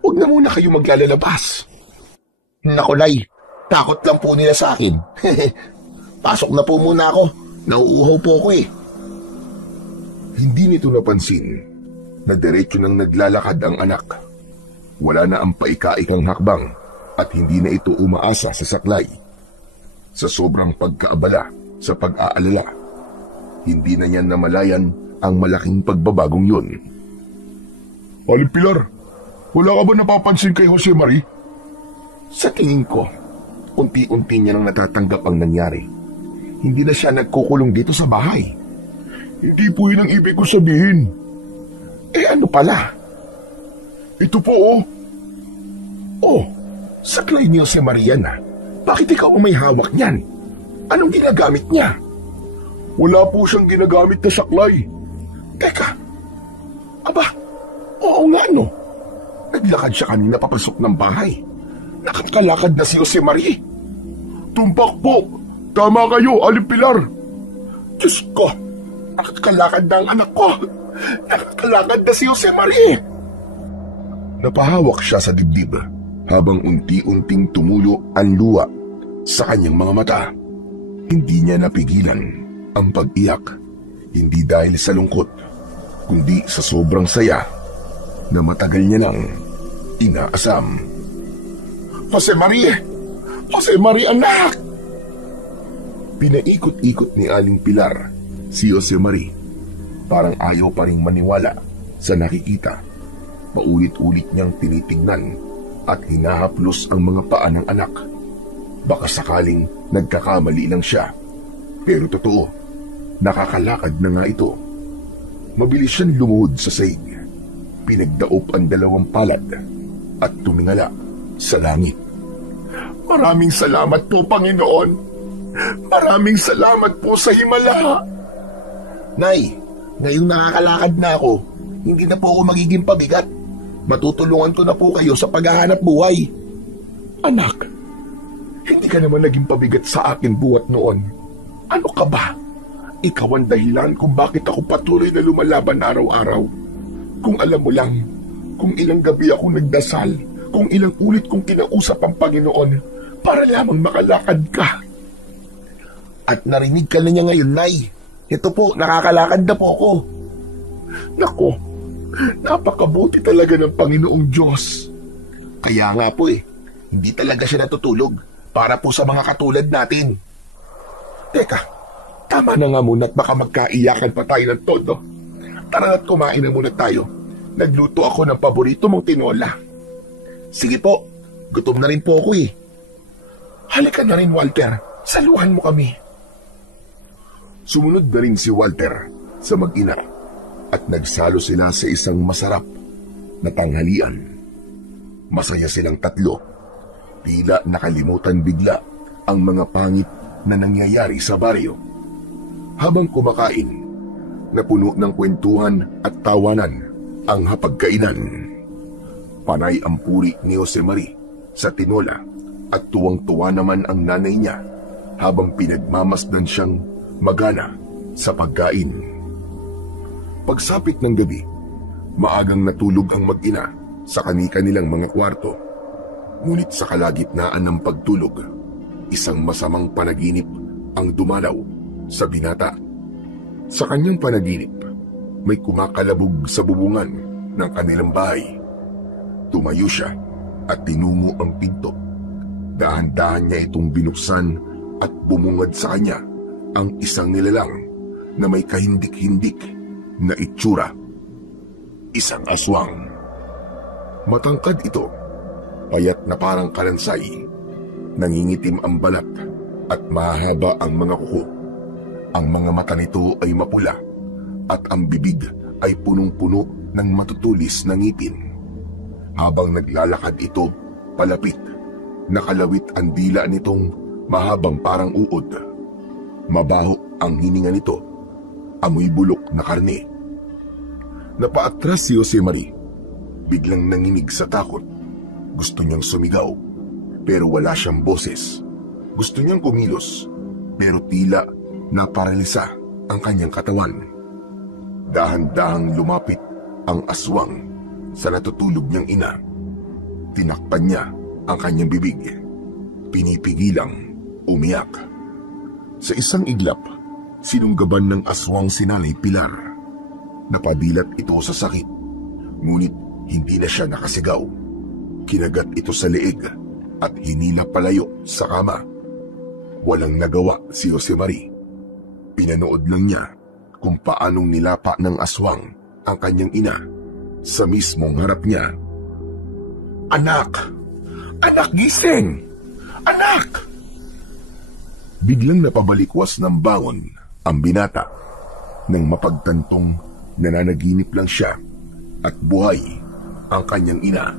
Huwag na muna kayo maglalabas. Nako, Nay, takot lang po nila sa akin. Pasok na po muna ako. Nauuhaw po ako eh. Hindi nito napansin na diretso nang naglalakad ang anak. Wala na ang paika-ikang hakbang at hindi na ito umaasa sa saklay. Sa sobrang pagkaabala sa pag-aalala, hindi na niya namalayan ang malaking pagbabagong yun. Aling Pilar, wala ka ba napapansin kay Jose Marie? Sa tingin ko, unti-unti niya nang natatanggap ang nangyari. Hindi na siya nagkukulong dito sa bahay. Hindi po yun ang ibig ko sabihin. Ano pala? Ito po, oh. Oh, saklay ni Jose Maria na. Bakit ikaw ang may hawak niyan? Anong ginagamit niya? Wala po siyang ginagamit na saklay. Teka. Aba, oo nga no. Naglakad siya kanina papasok ng bahay. Nakakalakad na si Jose Maria. Tumpak po. Tama kayo, Aling Pilar. Diyos ko, nakakalakad na ang anak ko. Nakakalakad na si Jose Maria. Napahawak siya sa dibdib habang unti-unting tumulo ang luha sa kanyang mga mata. Hindi niya napigilan ang pag-iyak, hindi dahil sa lungkot, kundi sa sobrang saya na matagal niya nang inaasam. Jose Maria! Jose Maria, anak! Pinaikot-ikot ni Aling Pilar si Jose Maria. Parang ayaw pa ring maniwala sa nakikita. Paulit-ulit niyang tinitingnan at hinahaplos ang mga paa ng anak. Baka sakaling nagkakamali lang siya. Pero totoo, nakakalakad na nga ito. Mabilis siyang lumuhod sa saig. Pinagdaop ang dalawang palad at tumingala sa langit. Maraming salamat po, Panginoon. Maraming salamat po sa himala. Nay, ngayong nakakalakad na ako, hindi na po ako magiging pabigat. Matutulungan ko na po kayo sa paghahanap buhay. Anak, hindi ka naman naging pabigat sa akin buhat noon. Ano ka ba? Ikaw ang dahilan kung bakit ako patuloy na lumalaban araw-araw. Kung alam mo lang, kung ilang gabi ako nagdasal, kung ilang ulit kong kinausap ang Panginoon para lamang makalakad ka. At narinig ka na niya ngayon, Nay. Ito po, nakakalakad na po ako. Nako, napakabuti talaga ng Panginoong Diyos. Kaya nga po hindi talaga siya natutulog para po sa mga katulad natin. Teka, tama na nga muna at baka magkaiyakan pa tayo ng todo. Tara at kumain na muna tayo. Nagluto ako ng paborito mong tinola. Sige po, gutom na rin po ako Halika na rin, Walter. Saluhan mo kami. Sumunod na rin si Walter sa mag-ina at nagsalo sila sa isang masarap na tanghalian. Masaya silang tatlo. Tila nakalimutan bigla ang mga pangit na nangyayari sa baryo. Habang kumakain, napuno ng kwentuhan at tawanan ang hapagkainan. Panay ang puri ni Jose Maria sa tinola at tuwang-tuwa naman ang nanay niya habang pinagmamasdan siyang magana sa pagkain. Pagsapit ng gabi, maagang natulog ang mag-ina sa kani-kanilang mga kwarto. Ngunit sa kalagitnaan ng pagtulog, isang masamang panaginip ang dumalaw sa binata. Sa kanyang panaginip, may kumakalabog sa bubungan ng kanilang bahay. Tumayo siya at tinungo ang pinto. Dahan-dahan niya itong binuksan at bumungad sa kanya ang isang nilalang na may kahindik-hindik na itsura. Isang aswang. Matangkad ito, payat na parang kalansay. Nangingitim ang balat at mahaba ang mga kuko. Ang mga mata nito ay mapula at ang bibig ay punong-puno ng matutulis na ngipin. Habang naglalakad ito palapit, nakalawit ang dila nitong mahabang parang uod. Mabaho ang hininga nito, amoy bulok na karne. Napaatras si Josemarie. Biglang nanginig sa takot. Gusto niyang sumigaw, pero wala siyang boses. Gusto niyang kumilos, pero tila naparalisa ang kanyang katawan. Dahan-dahang lumapit ang aswang sa natutulog niyang ina. Tinakpan niya ang kanyang bibig. Pinipigilang umiyak. Sa isang iglap, sinunggaban ng aswang si Nanay Pilar. Napadilat ito sa sakit, ngunit hindi na siya nakasigaw. Kinagat ito sa leeg at hinila palayo sa kama. Walang nagawa si Josemarie. Pinanood lang niya kung paanong nilapa ng aswang ang kanyang ina sa mismong harap niya. "Anak! Anak, gising! Anak!" Biglang napabalikwas ng bangon ang binata nang mapagtantong nananaginip lang siya at buhay ang kanyang ina.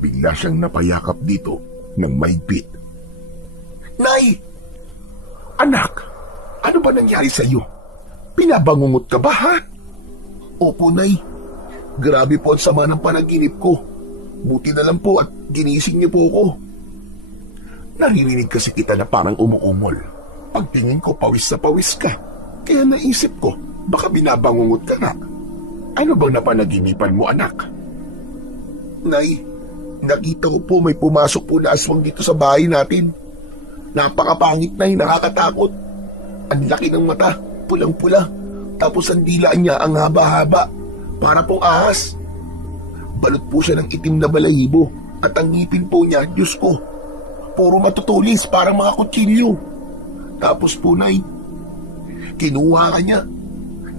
Bigla siyang napayakap dito ng mahigpit. "Nay! Anak! Ano ba nangyari sa iyo? Pinabangungot ka ba, ha?" "Opo, Nay. Grabe po ang sama ng panaginip ko. Buti na lang po at ginising niyo po ako." "Naririnig kasi kita na parang umuumol. Pagtingin ko, pawis na pawis ka. Kaya naisip ko, baka binabangungot ka na. Ano bang napanaginipan mo, anak?" "Nay, nakita ko po may pumasok po na aswang dito sa bahay natin. Napakapangit, Nay, nakakatakot. Ang laki ng mata, pulang-pula. Tapos ang dila niya ang haba-haba, para pong ahas. Balot po siya ng itim na balahibo at ang ngipin po niya, Diyos ko, puro matutulis, parang mga kutsilyo. Tapos po, Nay, kinuha ka niya.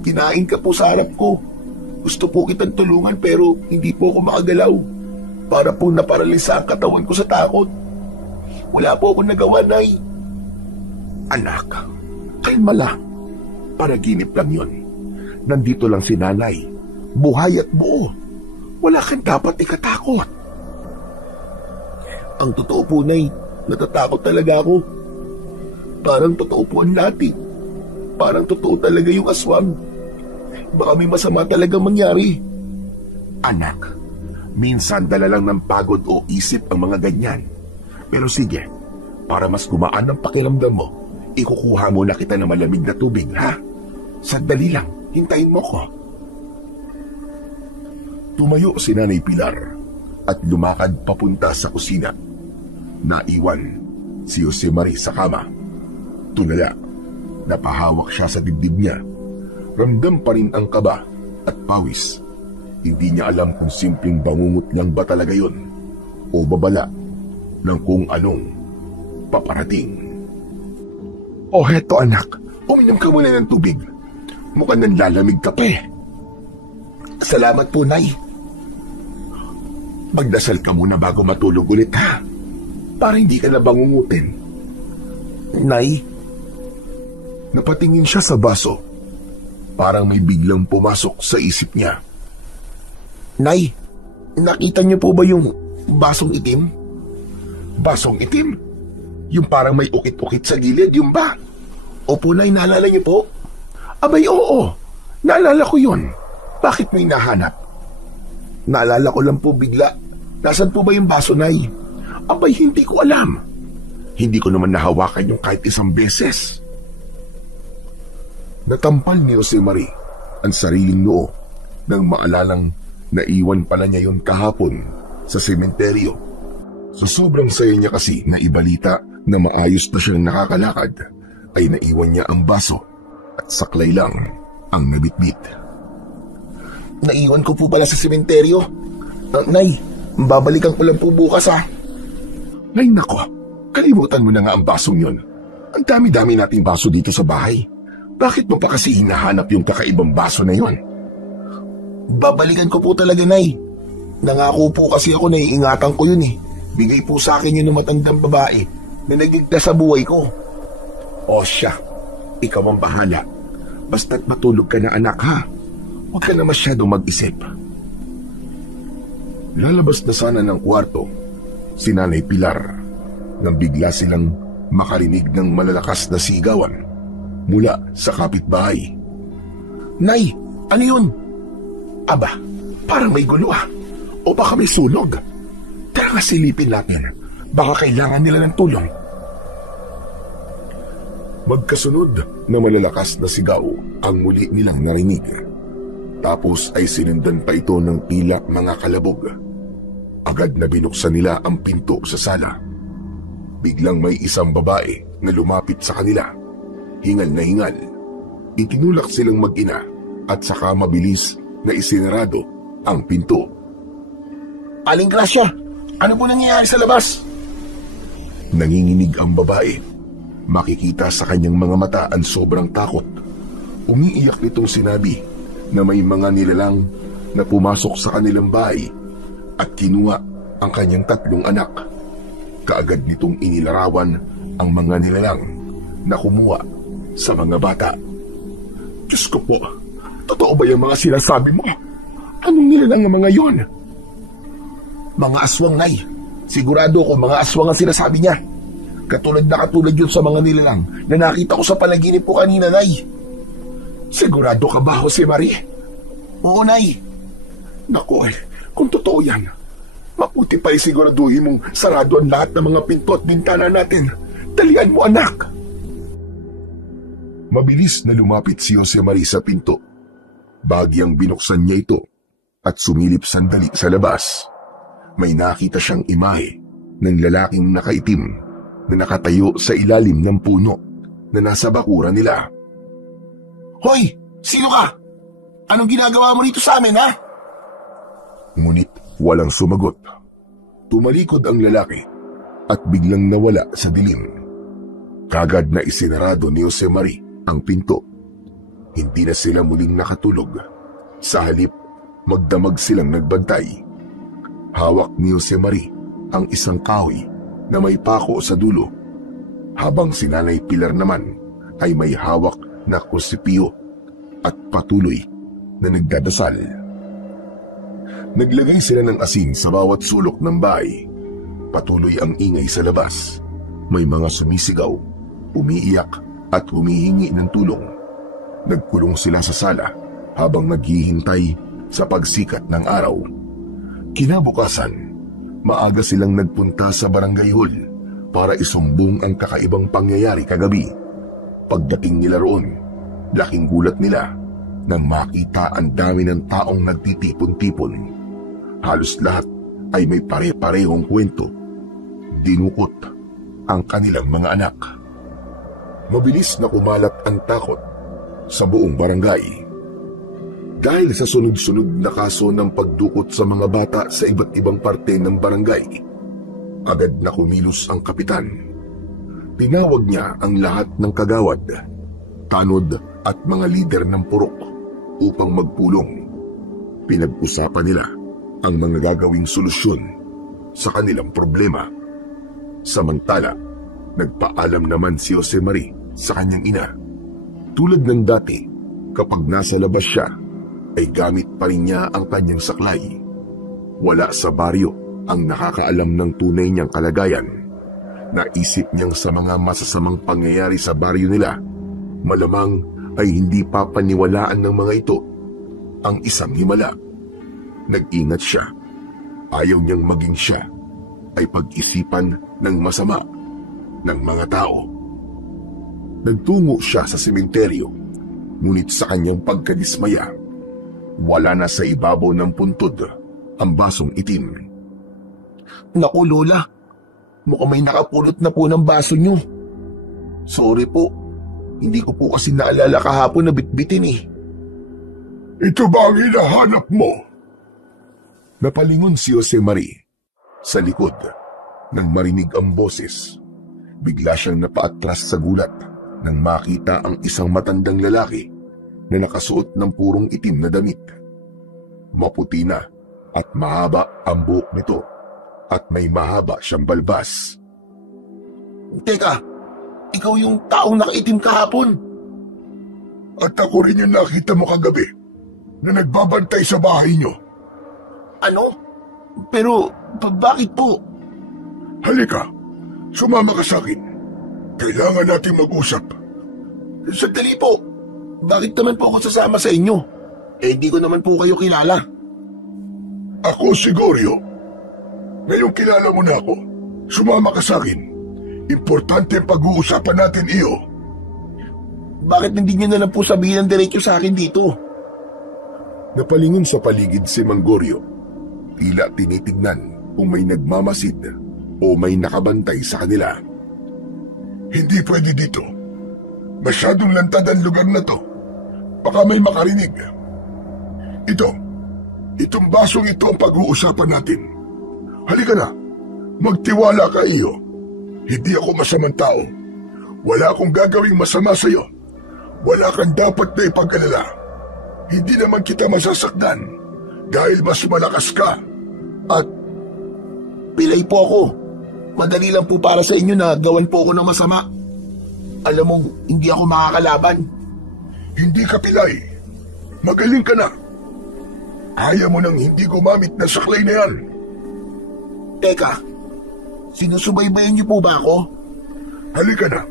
Kinain ka po sa harap ko. Gusto po kitang tulungan pero hindi po ako makagalaw. Para po naparalisa ang katawan ko sa takot. Wala po akong nagawa, Nay." "Anak, kalma lang. Panaginip lang yun. Nandito lang si Nanay. Buhay at buo. Wala kang dapat ikatakot." "Ang totoo po, Nay, natatakot talaga ako. Parang totoo po ang lahat. Parang totoo talaga yung aswang. Baka may masama talaga mangyari." "Anak, minsan dala lang ng pagod o isip ang mga ganyan. Pero sige, para mas gumaan ang pakiramdam mo, ikukuha mo na kita ng malamig na tubig, ha? Sandali lang, hintayin mo ko." Tumayo si Nanay Pilar at lumakad papunta sa kusina. Naiwan si Josemarie sa kama. Tulala, napahawak siya sa dibdib niya. Ramdam pa rin ang kaba at pawis. Hindi niya alam kung simpleng bangungot lang ba talaga yun o babala ng kung anong paparating. "O heto, anak, uminom ka muna ng tubig. Mukhang nanlalamig ka pa eh." "Salamat po, Nay." "Magdasal ka muna bago matulog ulit, ha? Para hindi ka na bangungutin." "Nay." Napatingin siya sa baso. Parang may biglang pumasok sa isip niya. "Nay, nakita niyo po ba yung basong itim?" "Basong itim? Yung parang may ukit-ukit sa gilid, yung ba?" "Opo, Nay, naalala niyo po?" "Abay, oo. Naalala ko yun. Bakit may nahanap?" "Naalala ko lang po bigla. Nasaan po ba yung baso, Nay?" "Abay, hindi ko alam. Hindi ko naman nahawakan yung kahit isang beses." Natampal ni Josemarie ang sariling noo nang maalalang naiwan pala niya yun kahapon sa sementeryo. Sa sobrang saya niya kasi na ibalita na maayos na siyang nakakalakad, ay naiwan niya ang baso at saklay lang ang nabitbit. "Naiwan ko po pala sa sementeryo. Nay, Babalikan ko lang po bukas ha. Ay nako, kalimutan mo na nga ang basong yun. Ang dami-dami nating baso dito sa bahay. Bakit mo pa kasi hinahanap yung kakaibang baso na yon? Babalikan ko po talaga, Nay. Nangako po kasi ako na iingatan ko yun eh. Bigay po sa akin yun ng matandang babae na nagligtas sa buhay ko. O siya, ikaw ang bahala. Basta't matulog ka na anak ha. Huwag ka na masyadong mag-isip. Lalabas na sana ng kwarto si Nanay Pilar nang bigla silang makarinig ng malalakas na sigawan mula sa kapitbahay. Nay, ano yun? Aba, parang may gulo ah. O baka may sunog. Tara nga silipin natin. Baka kailangan nila ng tulong. Magkasunod na malalakas na sigaw ang muli nilang narinig. Tapos ay sinundan pa ito ng tila mga kalabog. Agad na binuksan nila ang pinto sa sala. Biglang may isang babae na lumapit sa kanila. Hingal na hingal. Itinulak silang mag-ina at saka mabilis na isinarado ang pinto. Aling Gracia, ano po nangyayari sa labas? Nanginginig ang babae. Makikita sa kanyang mga mata ang sobrang takot. Umiiyak nitong sinabi na may mga nilalang na pumasok sa kanilang bahay at kinuha ang kanyang 3 anak. Kaagad nitong inilarawan ang mga nilalang na kumuha sa mga bata. Diyos ko po, totoo ba yung mga sinasabi mo? Anong nilalang ang mga yon? Mga aswang, Nay. Sigurado ko mga aswang ang sinasabi niya. Katulad yun sa mga nilalang na nakita ko sa panaginip ko kanina, Nay. Sigurado ka ba, Jose Marie? Oo, Nay. Naku kung totoo yan, mabuti pa siguraduhin mong sarado ang lahat ng mga pinto at bintana natin. Dalian mo, anak. Mabilis na lumapit si Jose Marie sa pinto. Bagyang binuksan niya ito at sumilip sandali sa labas. May nakita siyang imahe ng lalaking nakaitim na nakatayo sa ilalim ng puno na nasa bakuran nila. Hoy! Sino ka? Anong ginagawa mo rito sa amin, ha? Ngunit walang sumagot. Tumalikod ang lalaki at biglang nawala sa dilim. Kagad na isinarado ni Jose Marie ang pinto. Hindi na sila muling nakatulog. Sa halip, magdamag silang nagbantay. Hawak ni Jose Marie ang isang kahoy na may pako sa dulo, habang si Nanay Pilar naman ay may hawak na krusipiyo at patuloy na nagdadasal. Naglagay sila ng asin sa bawat sulok ng bahay. Patuloy ang ingay sa labas. May mga sumisigaw, umiiyak at humihingi ng tulong. Nagkulong sila sa sala habang naghihintay sa pagsikat ng araw. Kinabukasan, maaga silang nagpunta sa barangay hall para isumbong ang kakaibang pangyayari kagabi. Pagdating nila roon, laking gulat nila nang makita ang dami ng taong nagtitipon-tipon. Halos lahat ay may pare-parehong kwento. Dinukot ang kanilang mga anak. Mabilis na kumalat ang takot sa buong barangay. Dahil sa sunod-sunod na kaso ng pagdukot sa mga bata sa iba't ibang parte ng barangay, agad na kumilos ang kapitan. Tinawag niya ang lahat ng kagawad, tanod at mga lider ng purok upang magpulong. Pinag-usapan nila ang mga gagawing solusyon sa kanilang problema. Samantala, nagpaalam naman si Jose Marie sa kanyang ina. Tulad ng dati, kapag nasa labas siya, ay gamit pa rin niya ang kanyang saklay. Wala sa baryo ang nakakaalam ng tunay niyang kalagayan. Naisip niyang sa mga masasamang pangyayari sa baryo nila, malamang ay hindi papaniwalaan ng mga ito ang isang himala. Nag-ingat siya. Ayaw niyang maging siya ay pag-isipan ng masama ng mga tao. Nagtungo siya sa sementeryo, ngunit sa kanyang pagkadismaya, wala na sa ibabaw ng puntod ang basong itim. Naku, Lola. Mukhang may nakapulot na po ng baso niyo. Sorry po. Hindi ko po kasi naalala kahapon na bitbitin eh. Ito ba ang hinahanap mo? Napalingon si Jose Marie Sa likod, nang marinig ang boses, bigla siyang napaatras sa gulat nang makita ang isang matandang lalaki na nakasuot ng purong itim na damit. Maputi na at mahaba ang buhok nito at may mahaba siyang balbas. Teka, ikaw yung taong nakaitim kahapon? At ako rin yung nakita mo kagabi na nagbabantay sa bahay niyo. Ano? Pero bakit po? Halika, sumama ka sa akin. Kailangan natin mag-usap. Sandali po. Bakit naman po ako sasama sa inyo? Hindi ko naman po kayo kilala. Ako si Goryo. Ngayong kilala mo na ako, sumama ka sa akin. Importante ang pag-uusapan natin iyo. Bakit hindi niyo na lang po sabihin ang diretso sa akin dito? Napalingin sa paligid si Mang Goryo. Tila tinitignan kung may nagmamasid o may nakabantay sa kanila. Hindi pwede dito. Masyadong lantad ang lugar na to. Baka may makarinig. Itong basong ito ang pag-uusapan natin. Halika na, magtiwala ka iyo. Hindi ako masamang tao. Wala akong gagawing masama sa iyo. Wala kang dapat na ipag-alala. Hindi naman kita masasaktan dahil mas malakas ka. At pilay po ako. Madali lang po para sa inyo na gawan po ako ng masama. Alam mo, hindi ako makakalaban. Hindi ka pilay. Magaling ka na. Ayaw mo nang hindi gumamit na saklay na yan. Teka, sinusubaybayan niyo po ba ako? Halika na.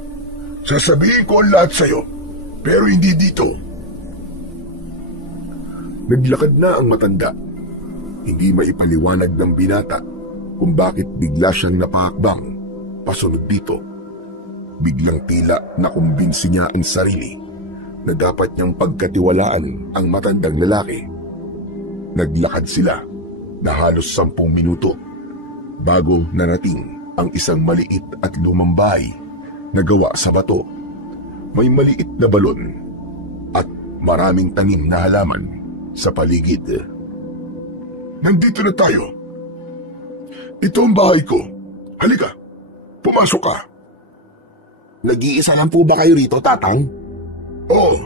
Sasabihin ko ang lahat sa'yo, pero hindi dito. Naglakad na ang matanda. Hindi maipaliwanag ng binata kung bakit bigla siyang napahakbang pasunod dito. Biglang tila nakumbinsi niya ang sarili na dapat niyang pagkatiwalaan ang matandang lalaki. Naglakad sila na halos 10 minuto bago narating ang isang maliit at lumang bahay na gawa sa bato. May maliit na balon at maraming tanim na halaman sa paligid. Nandito na tayo. Ito ang bahay ko. Halika, pumasok ka. Nag-iisa lang po ba kayo rito, Tatang? Oo,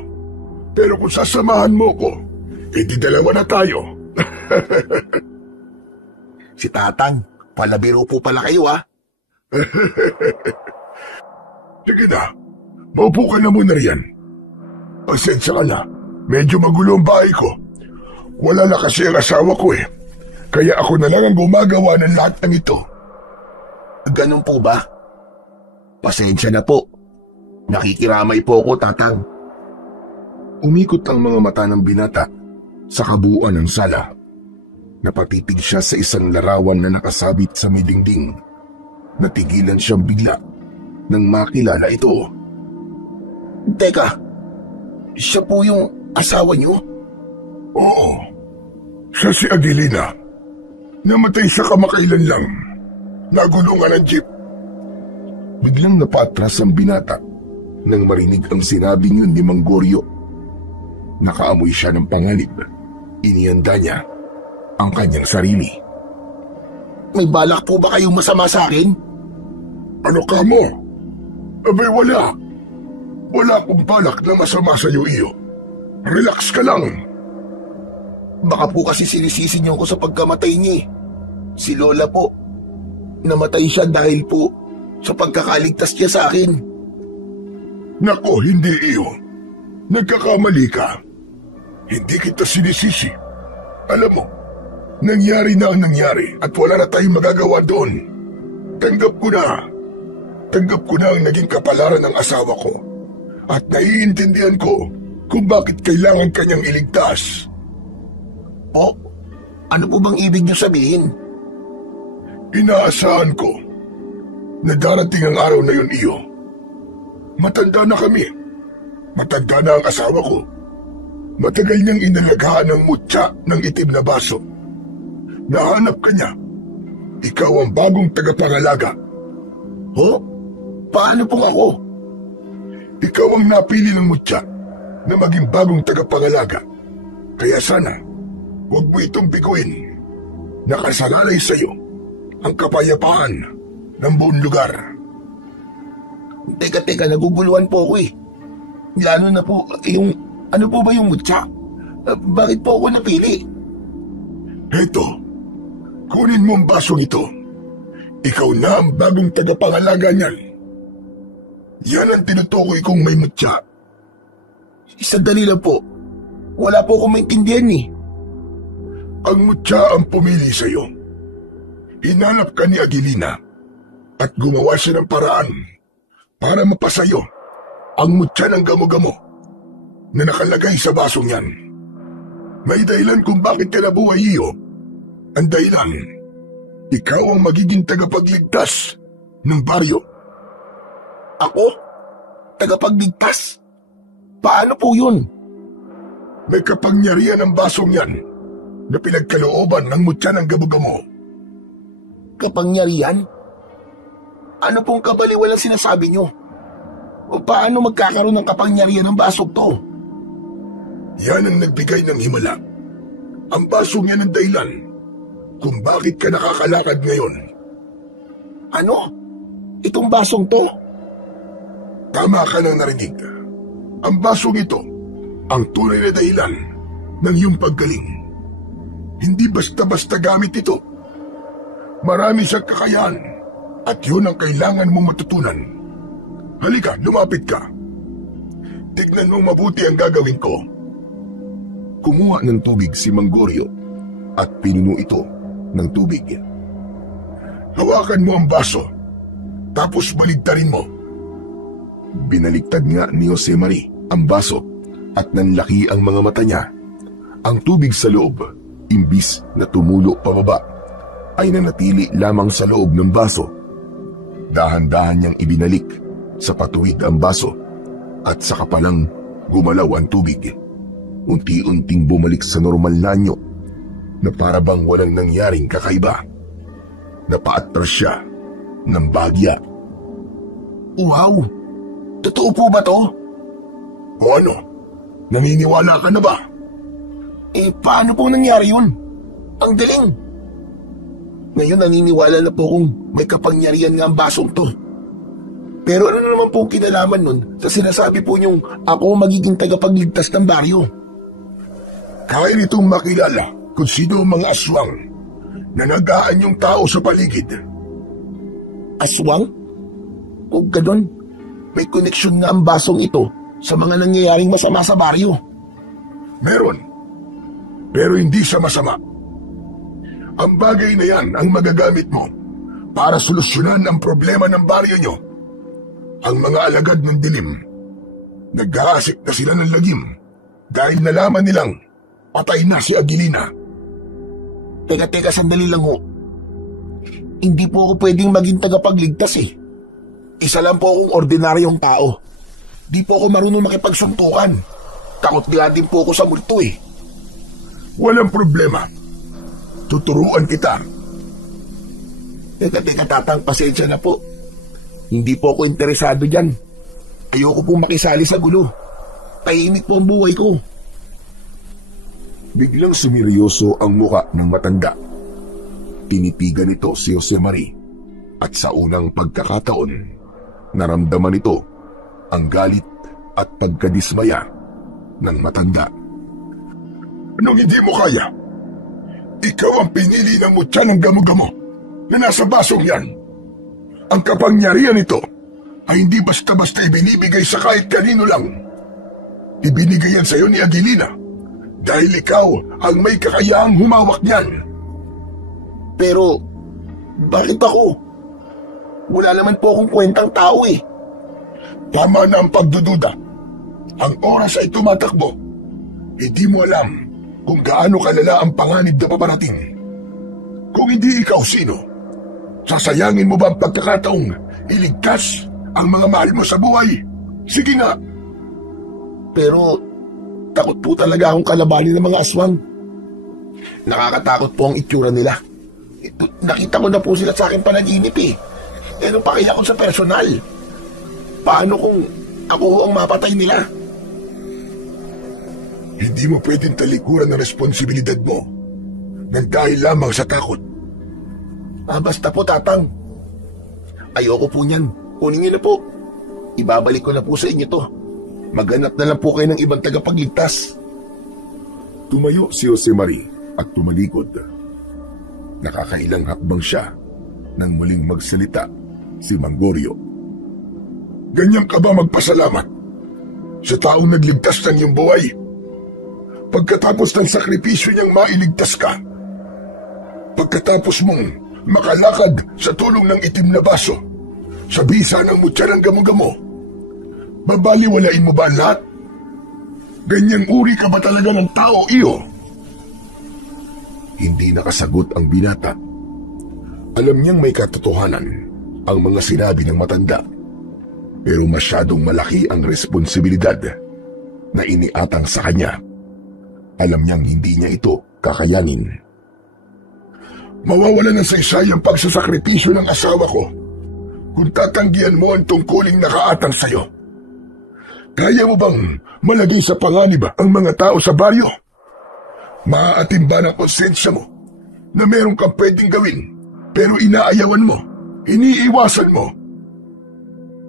pero kung sasamahan mo ko, edi dalawa na tayo. Si Tatang, palabiro po pala kayo Sige na, maupo ka na muna riyan. Pasensya ka na, medyo magulo ang bahay ko. Wala na kasi ang asawa ko kaya ako na lang ang gumagawa ng lahat ng ito. Ganun po ba? Pasensya na po. Nakikiramay po ako, Tatang. Umikot ang mga mata ng binata sa kabuuan ng sala. Napatitig siya sa isang larawan na nakasabit sa may dingding. Natigilan siyang bigla nang makilala ito. Teka, siya po yung asawa niyo? Oo, siya si Adelina. Namatay siya kamakailan lang. Nagulungan ng jeep. Biglang napatras ang binata nang marinig ang sinabing yun ni Mang Goryo. Nakaamoy siya ng panganib. Inihanda niya ang kanyang sarili. May balak po ba kayong masama sa akin? Ano ka mo? Abay wala. Wala akong balak na masama sa iyo. Relax ka lang. Baka po kasi sinisisi niyo ako sa pagkamatay niya. Si Lola po, namatay siya dahil po sa pagkakaligtas niya sa akin. Nako, hindi iyo. Nagkakamali ka. Hindi kita sinisisi. Alam mo, nangyari na ang nangyari at wala na tayong magagawa doon. Tanggap ko na. Tanggap ko na ang naging kapalaran ng asawa ko. At naiintindihan ko kung bakit kailangan kanyang iligtas. Po? Ano po bang ibig niyo sabihin? Inaasahan ko na darating ang araw na yun, iyo. Matanda na kami. Matanda na ang asawa ko. Matagal niyang inalagaan ng mutya ng itim na baso. Nahanap ka niya. Ikaw ang bagong tagapangalaga. Ho? Paano pong ako? Ikaw ang napili ng mutya na maging bagong tagapangalaga. Kaya sana, huwag mo itong biguin. Nakasalalay sa'yo ang kapayapaan ng buong lugar. Teka, naguguluhan po ako eh. Lalo na po, ano po ba yung mutya? Bakit po ako napili? Heto, kunin mo ang basong ito. Ikaw na ang bagong tagapangalaga niyan. Yan ang tinutukoy kong may mutya. Sandali lang po. Wala po akong maintindihan eh. Ang mutya ang pumili sa'yo. Hinanap ka ni Agilina at gumawa siya ng paraan para mapasayo ang mutya ng gamo-gamo na nakalagay sa basong yan. May dahilan kung bakit ka nabuhay iyo. Ang dahilan, ikaw ang magiging tagapagligtas ng baryo. Ako? Tagapagligtas? Paano po yun? May kapangyarihan ang basong yan na pinagkalooban ng mutya ng gamo-gamo. Kapangyarihan? Ano pong kabaliwalang sinasabi nyo? O paano magkakaroon ng kapangyarihan ng basong to? Yan ang nagbigay ng himala. Ang basong yan ang dahilan kung bakit ka nakakalakad ngayon. Ano? Itong basong to? Tama ka nang narinig. Ang basong ito ang tunay na dahilan ng iyong paggaling. Hindi basta-basta gamit ito. Marami siyang kakayahan at yun ang kailangan mong matutunan. Halika, lumapit ka. Tignan mo mabuti ang gagawin ko. Kumuha ng tubig si Manggorio at pinuno ito ng tubig. Hawakan mo ang baso, tapos baligtarin mo. Binaligtad nga ni Jose Marie ang baso at nanlaki ang mga mata niya. Ang tubig sa loob, imbis na tumulo pababa, ay nanatili lamang sa loob ng baso. Dahan-dahan niyang ibinalik sa patuwid ang baso at saka palang gumalaw ang tubig. Unti-unting bumalik sa normal na anyo na para bang walang nangyaring kakaiba. Napaatras siya ng bagya. Wow! Totoo po ba to? O ano? Naniniwala ka na ba? Paano po nangyari yun? Ang galing! Ngayon naniniwala na po kung may kapangyarihan nga ang basong to. Pero ano naman po kinalaman nun sa sinasabi po niyong ako magiging tagapagligtas ng baryo? Kaya nitong makilala kung sino ang mga aswang na nagaan yung tao sa paligid. Aswang? Kung ganon, may koneksyon nga ang basong ito sa mga nangyayaring masama sa baryo. Meron, pero hindi sa masama. Ang bagay na yan ang magagamit mo para solusyonan ang problema ng baryo nyo. Ang mga alagad ng dilim, nag-aasik na sila ng lagim dahil nalaman nilang patay na si Agilina. Teka, sandali lang ho. Hindi po ako pwedeng maging tagapagligtas eh. Isa lang po akong ordinaryong tao. Di po ako marunong makipagsuntukan. Takot nga din po ako sa multo eh. Walang problema. Tuturuan kita. Teka, tatang, pasensya na po. Hindi po ako interesado dyan. Ayoko pong makisali sa gulo. Tahimik po ang buhay ko. Biglang sumiryoso ang muka ng matanda. Tinitigan nito si Jose Marie at sa unang pagkakataon, naramdaman nito ang galit at pagkadismaya ng matanda. Anong hindi mo kaya? Ikaw ang pinili ng mutya ng gamo-gamo na nasa basong yan. Ang kapangyarihan nito ay hindi basta-basta ibinibigay sa kahit kanino lang. Ibinigay yan sa iyo ni Agilina dahil ikaw ang may kakayahang humawak niyan. Pero, bakit ako? Wala naman po akong kwentang tao eh. Tama na ang pagdududa. Ang oras ay tumatakbo. Hindi mo alam kung gaano kalala ang panganib na paparating. Kung hindi ikaw sino, sasayangin mo ba ang pagkakataong iligtas ang mga mahal mo sa buhay? Sige nga. Pero, takot po talaga akong kalabanin ng mga aswang. Nakakatakot po ang itsura nila. Nakita ko na po sila sa akin panaginip eh. Ano pa kaya kung sa personal? Paano kung ako ang mapatay nila? Hindi mo pwedeng talikuran ang responsibilidad mo nang dahil lamang sa takot. Basta po, Tatang. Ayoko po niyan. Kunin niyo na po. Ibabalik ko na po sa inyo to. Maghanap na lang po kayo ng ibang tagapagligtas. Tumayo si Josemarie at tumalikod. Nakakailang hakbang siya nang muling magsalita si Manggorio. Ganyan ka ba magpasalamat sa taong nagligtas ng iyong buhay? Pagkatapos ng sakripisyo niyang mailigtas ka, pagkatapos mong makalakad sa tulong ng itim na baso, sa bisa ng mutya ng gamo-gamo, babaliwalain mo ba ang lahat? Ganyang uri ka ba talaga ng tao, iyo? Hindi nakasagot ang binata. Alam niyang may katotohanan ang mga sinabi ng matanda, pero masyadong malaki ang responsibilidad na iniatang sa kanya. Alam niyang hindi niya ito kakayanin. Mawawala ng saysay ang pagsasakripisyo ng asawa ko kung tatanggihan mo ang tungkuling nakaatang sa'yo. Kaya mo bang malagay sa panganib ang mga tao sa baryo? Maaatim ba ng konsensya mo na meron kang pwedeng gawin pero inaayawan mo, iniiwasan mo?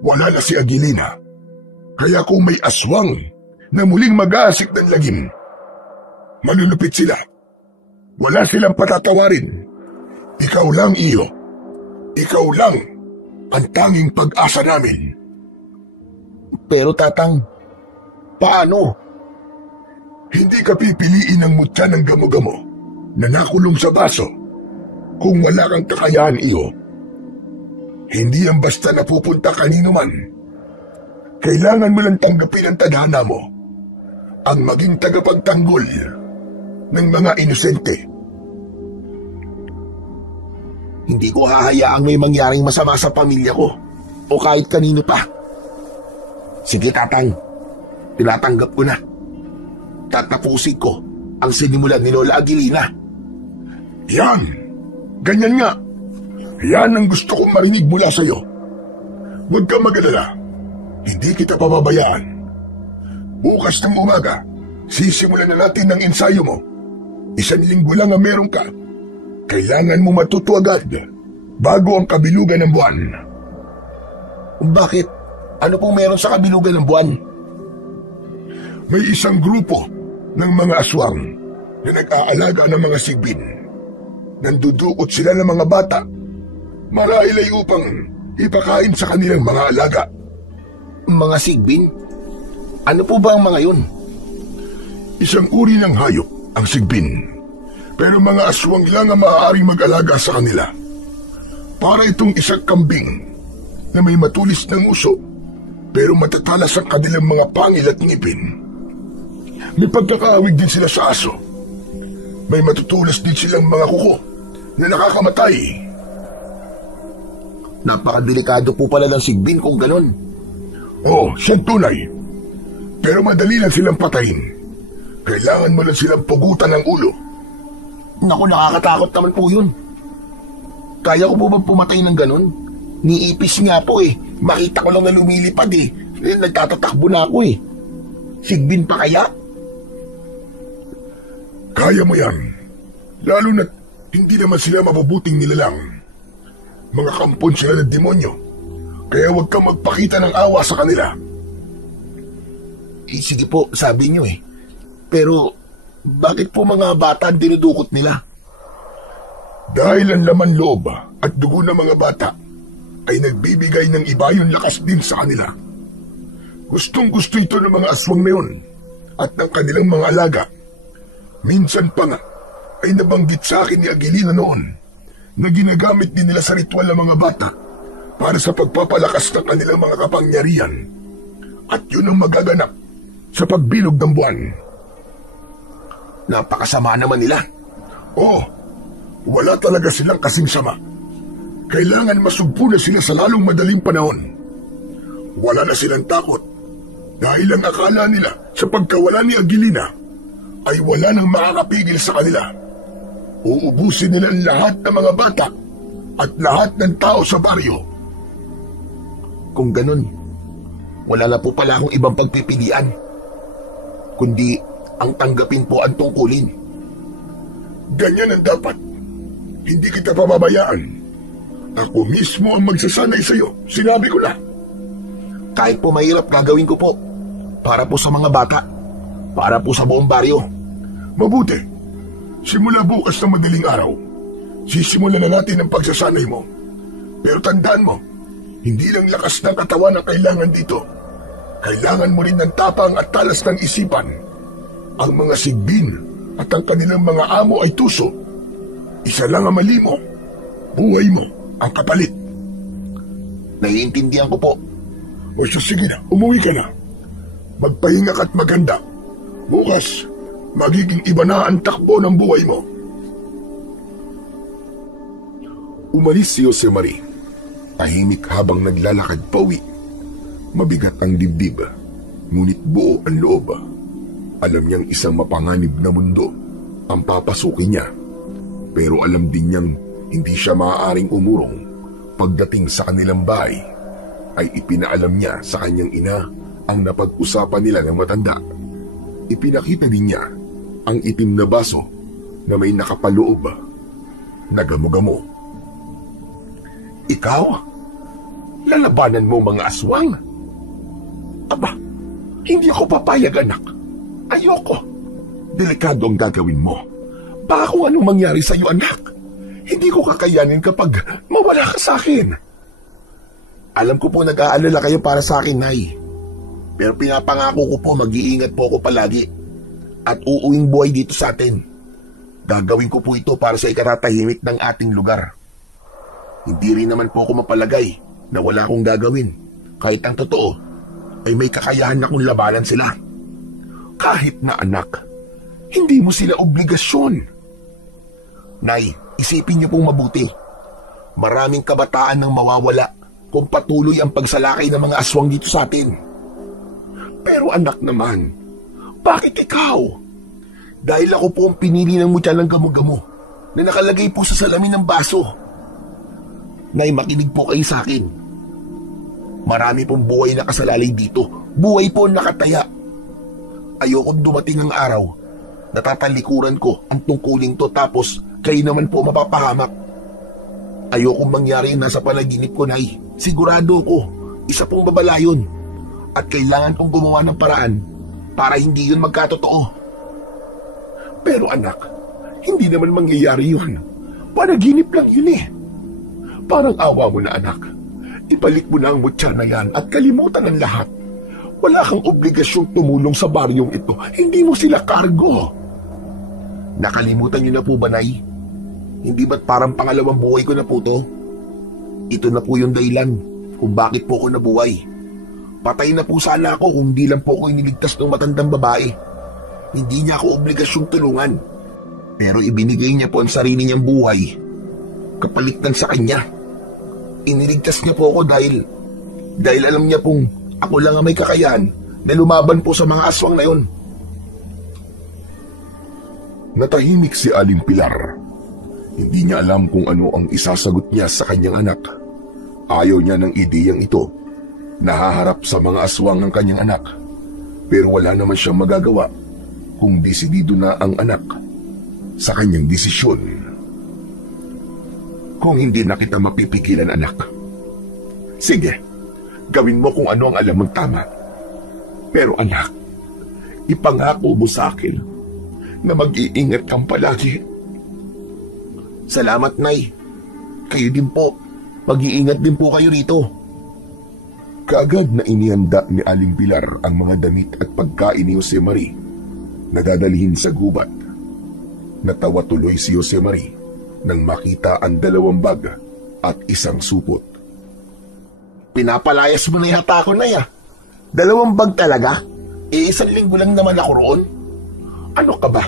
Wala na si Aguilina, kaya kung may aswang na muling mag-aasik ng lagim, malulupit sila. Wala silang patatawarin. Ikaw lang, iyo. Ikaw lang ang tanging pag-asa namin. Pero, Tatang, paano? Hindi ka pipiliin ng mutya ng gamo-gamo na nakulong sa baso kung wala kang kakayahan, iyo. Hindi yan basta napupunta kanino man. Kailangan mo lang tanggapin ang tadhana mo, ang maging tagapagtanggol ng mga inosente. Hindi ko hahayaang may mangyaring masama sa pamilya ko o kahit kanino pa. Sige, Tatang, tinatanggap ko na. Tatapusin ko ang sinimulan ni Lola Aguilina. Yan! Ganyan nga! Yan ang gusto kong marinig mula sa'yo. Huwag kang mag-alala. Hindi kita pababayaan. Bukas ng umaga, sisimulan na natin ang ensayo mo. 1 linggo lang ang meron ka. Kailangan mo matuto agad bago ang kabilugan ng buwan. Bakit? Ano pong meron sa kabilugan ng buwan? May isang grupo ng mga aswang na nag-aalaga ng mga sigbin. Nandudukot sila ng mga bata marahil ay upang ipakain sa kanilang mga alaga. Mga sigbin? Ano po ba ang mga yun? Isang uri ng hayop ang sigbin, pero mga aswang lang ang maaaring mag-alaga sa kanila. Para itong isang kambing na may matulis ng uso, pero matatalas ang kanilang mga pangil at ngipin. May pagkakaawig din sila sa aso. May matutulas din silang mga kuko na nakakamatay. Napakadelikado po pala ng sigbin kung ganon. Oo, siyang tunay. Pero madali lang silang patayin. Kailangan mo lang silang pugutan ng ulo. Naku, nakakatakot naman po yun. Kaya ko po ba pumatay ng ganon? Niipis nga po eh. Makita ko lang na lumilipad eh. Nagtatatakbo na ako eh. Sigbin pa kaya? Kaya mo yan. Lalo na't hindi naman sila mabubuting nilalang. Mga kampon sila ng demonyo. Kaya huwag kang magpakita ng awa sa kanila. Sige po, sabi niyo eh. Pero bakit po mga bata ang dinudukot nila? Dahil ang laman loob at dugo ng mga bata ay nagbibigay ng ibayong lakas din sa kanila. Gustong-gusto ito ng mga aswang na yun at ng kanilang mga alaga. Minsan pa nga ay nabanggit sa akin ni Aguilina noon na ginagamit din nila sa ritual ng mga bata para sa pagpapalakas ng kanilang mga kapangyarihan. At yun ang magaganap sa pagbilog ng buwan. Napakasama naman nila. Oo, wala talaga silang kasing sama. Kailangan masugpo na sila sa lalong madaling panahon. Wala na silang takot dahil ang akala nila sa pagkawala ni Aguilina ay wala nang makakapigil sa kanila. Uubusin nila ang lahat ng mga bata at lahat ng tao sa baryo. Kung ganun, wala na po pala akong ibang pagpipilian, kundi ang tanggapin po ang tungkulin. Ganyan ang dapat. Hindi kita pababayaan Ako mismo ang magsasanay sa'yo. Sinabi ko na. Kahit po mahirap, gagawin ko po. Para po sa mga bata. Para po sa buong baryo. Mabuti. Simula bukas na madaling araw, sisimulan na natin ang pagsasanay mo. Pero tandaan mo, hindi lang lakas ng katawan ang kailangan dito. Kailangan mo rin ng tapang at talas ng isipan. Ang mga sigbin at ang kanilang mga amo ay tuso. Isa lang ang mali mo. Buhay mo ang kapalit. Naiintindihan ko po. O siya, sige na, umuwi ka na. Magpahinga ka't maganda. Bukas, magiging iba na ang takbo ng buhay mo. Umalis si Jose Marie. Tahimik habang naglalakad pauwi. Mabigat ang dibdib, ngunit buo ang loob. Alam niyang isang mapanganib na mundo ang papasukin niya. Pero alam din niyang hindi siya maaaring umurong. Pagdating sa kanilang bahay, ay ipinaalam niya sa kanyang ina ang napag-usapan nila ng matanda. Ipinakita din niya ang itim na baso na may nakapaloob na gamo-gamo. Ikaw? Lalabanan mo mga aswang? Aba, hindi ako papayag, anak. Ayoko. Delikado ang gagawin mo. Baka kung anong mangyari sa iyo, anak. Hindi ko kakayanin kapag mawala ka sa akin. Alam ko po nag-aalala kayo para sa akin, Nay. Pero pinapangako ko po mag-iingat po ako palagi. At uuwing buhay dito sa atin. Gagawin ko po ito para sa ikatatahimik ng ating lugar. Hindi rin naman po ako mapalagay na wala akong gagawin. Kahit ang totoo, ay may kakayahan akong labanan sila. Kahit na anak, hindi mo sila obligasyon. Nay, isipin niyo pong mabuti. Maraming kabataan nang mawawala kung patuloy ang pagsalakay ng mga aswang dito sa atin. Pero anak naman, bakit ikaw? Dahil ako po ang pinili ng mutya ng gamo-gamo na nakalagay po sa salamin ng baso. Nay, makinig po kayo sa akin. Marami pong buhay na kasalalay dito. Buhay po nakataya. Ayokong dumating ang araw na tatalikuran ko ang tungkuling to tapos kayo naman po mapapahamak. Ayokong mangyari na sa panaginip ko, Nay. Sigurado ko, isa pong babala yun. At kailangan kong gumawa ng paraan para hindi yun magkatotoo. Pero anak, hindi naman mangyayari yun. Panaginip lang yun eh. Parang awa mo na, anak. Ibalik mo na ang mutya na yan at kalimutan ang lahat. Wala kang obligasyong tumulong sa baryong ito. Hindi mo sila kargo. Nakalimutan niyo na po ba, Nay? Hindi ba't parang pangalawang buhay ko na po to? Ito na po yung dahilan kung bakit po ako nabuhay. Patay na po sana ako kung di lang po ako iniligtas ng matandang babae. Hindi niya ako obligasyong tulungan. Pero ibinigay niya po ang sarili niyang buhay. Kapalitan sa kanya. Iniligtas niya po ako dahil alam niya pong ako lang ang may kakayahan na lumaban po sa mga aswang na yun. Natahimik si Aling Pilar. Hindi niya alam kung ano ang isasagot niya sa kanyang anak. Ayaw niya ng ideyang ito. Nahaharap sa mga aswang ang kanyang anak. Pero wala naman siyang magagawa kung desidido na ang anak sa kanyang desisyon. Kung hindi na kita mapipigilan, anak. Sige, gawin mo kung ano ang alam mong tama. Pero anak, ipangako mo sa akin na mag-iingat kang palagi. Salamat, Nay. Kayo din po. Mag-iingat din po kayo rito. Kaagad na inihanda ni Aling Pilar ang mga damit at pagkain ni Jose Marie na dadalhin sa gubat. Natawa tuloy si Jose Marie nang makita ang 2 bag at isang supot. Pinapalayas mo na yata ako, Nay. 2 bag talaga? 1 linggo lang naman ako roon. Ano ka ba?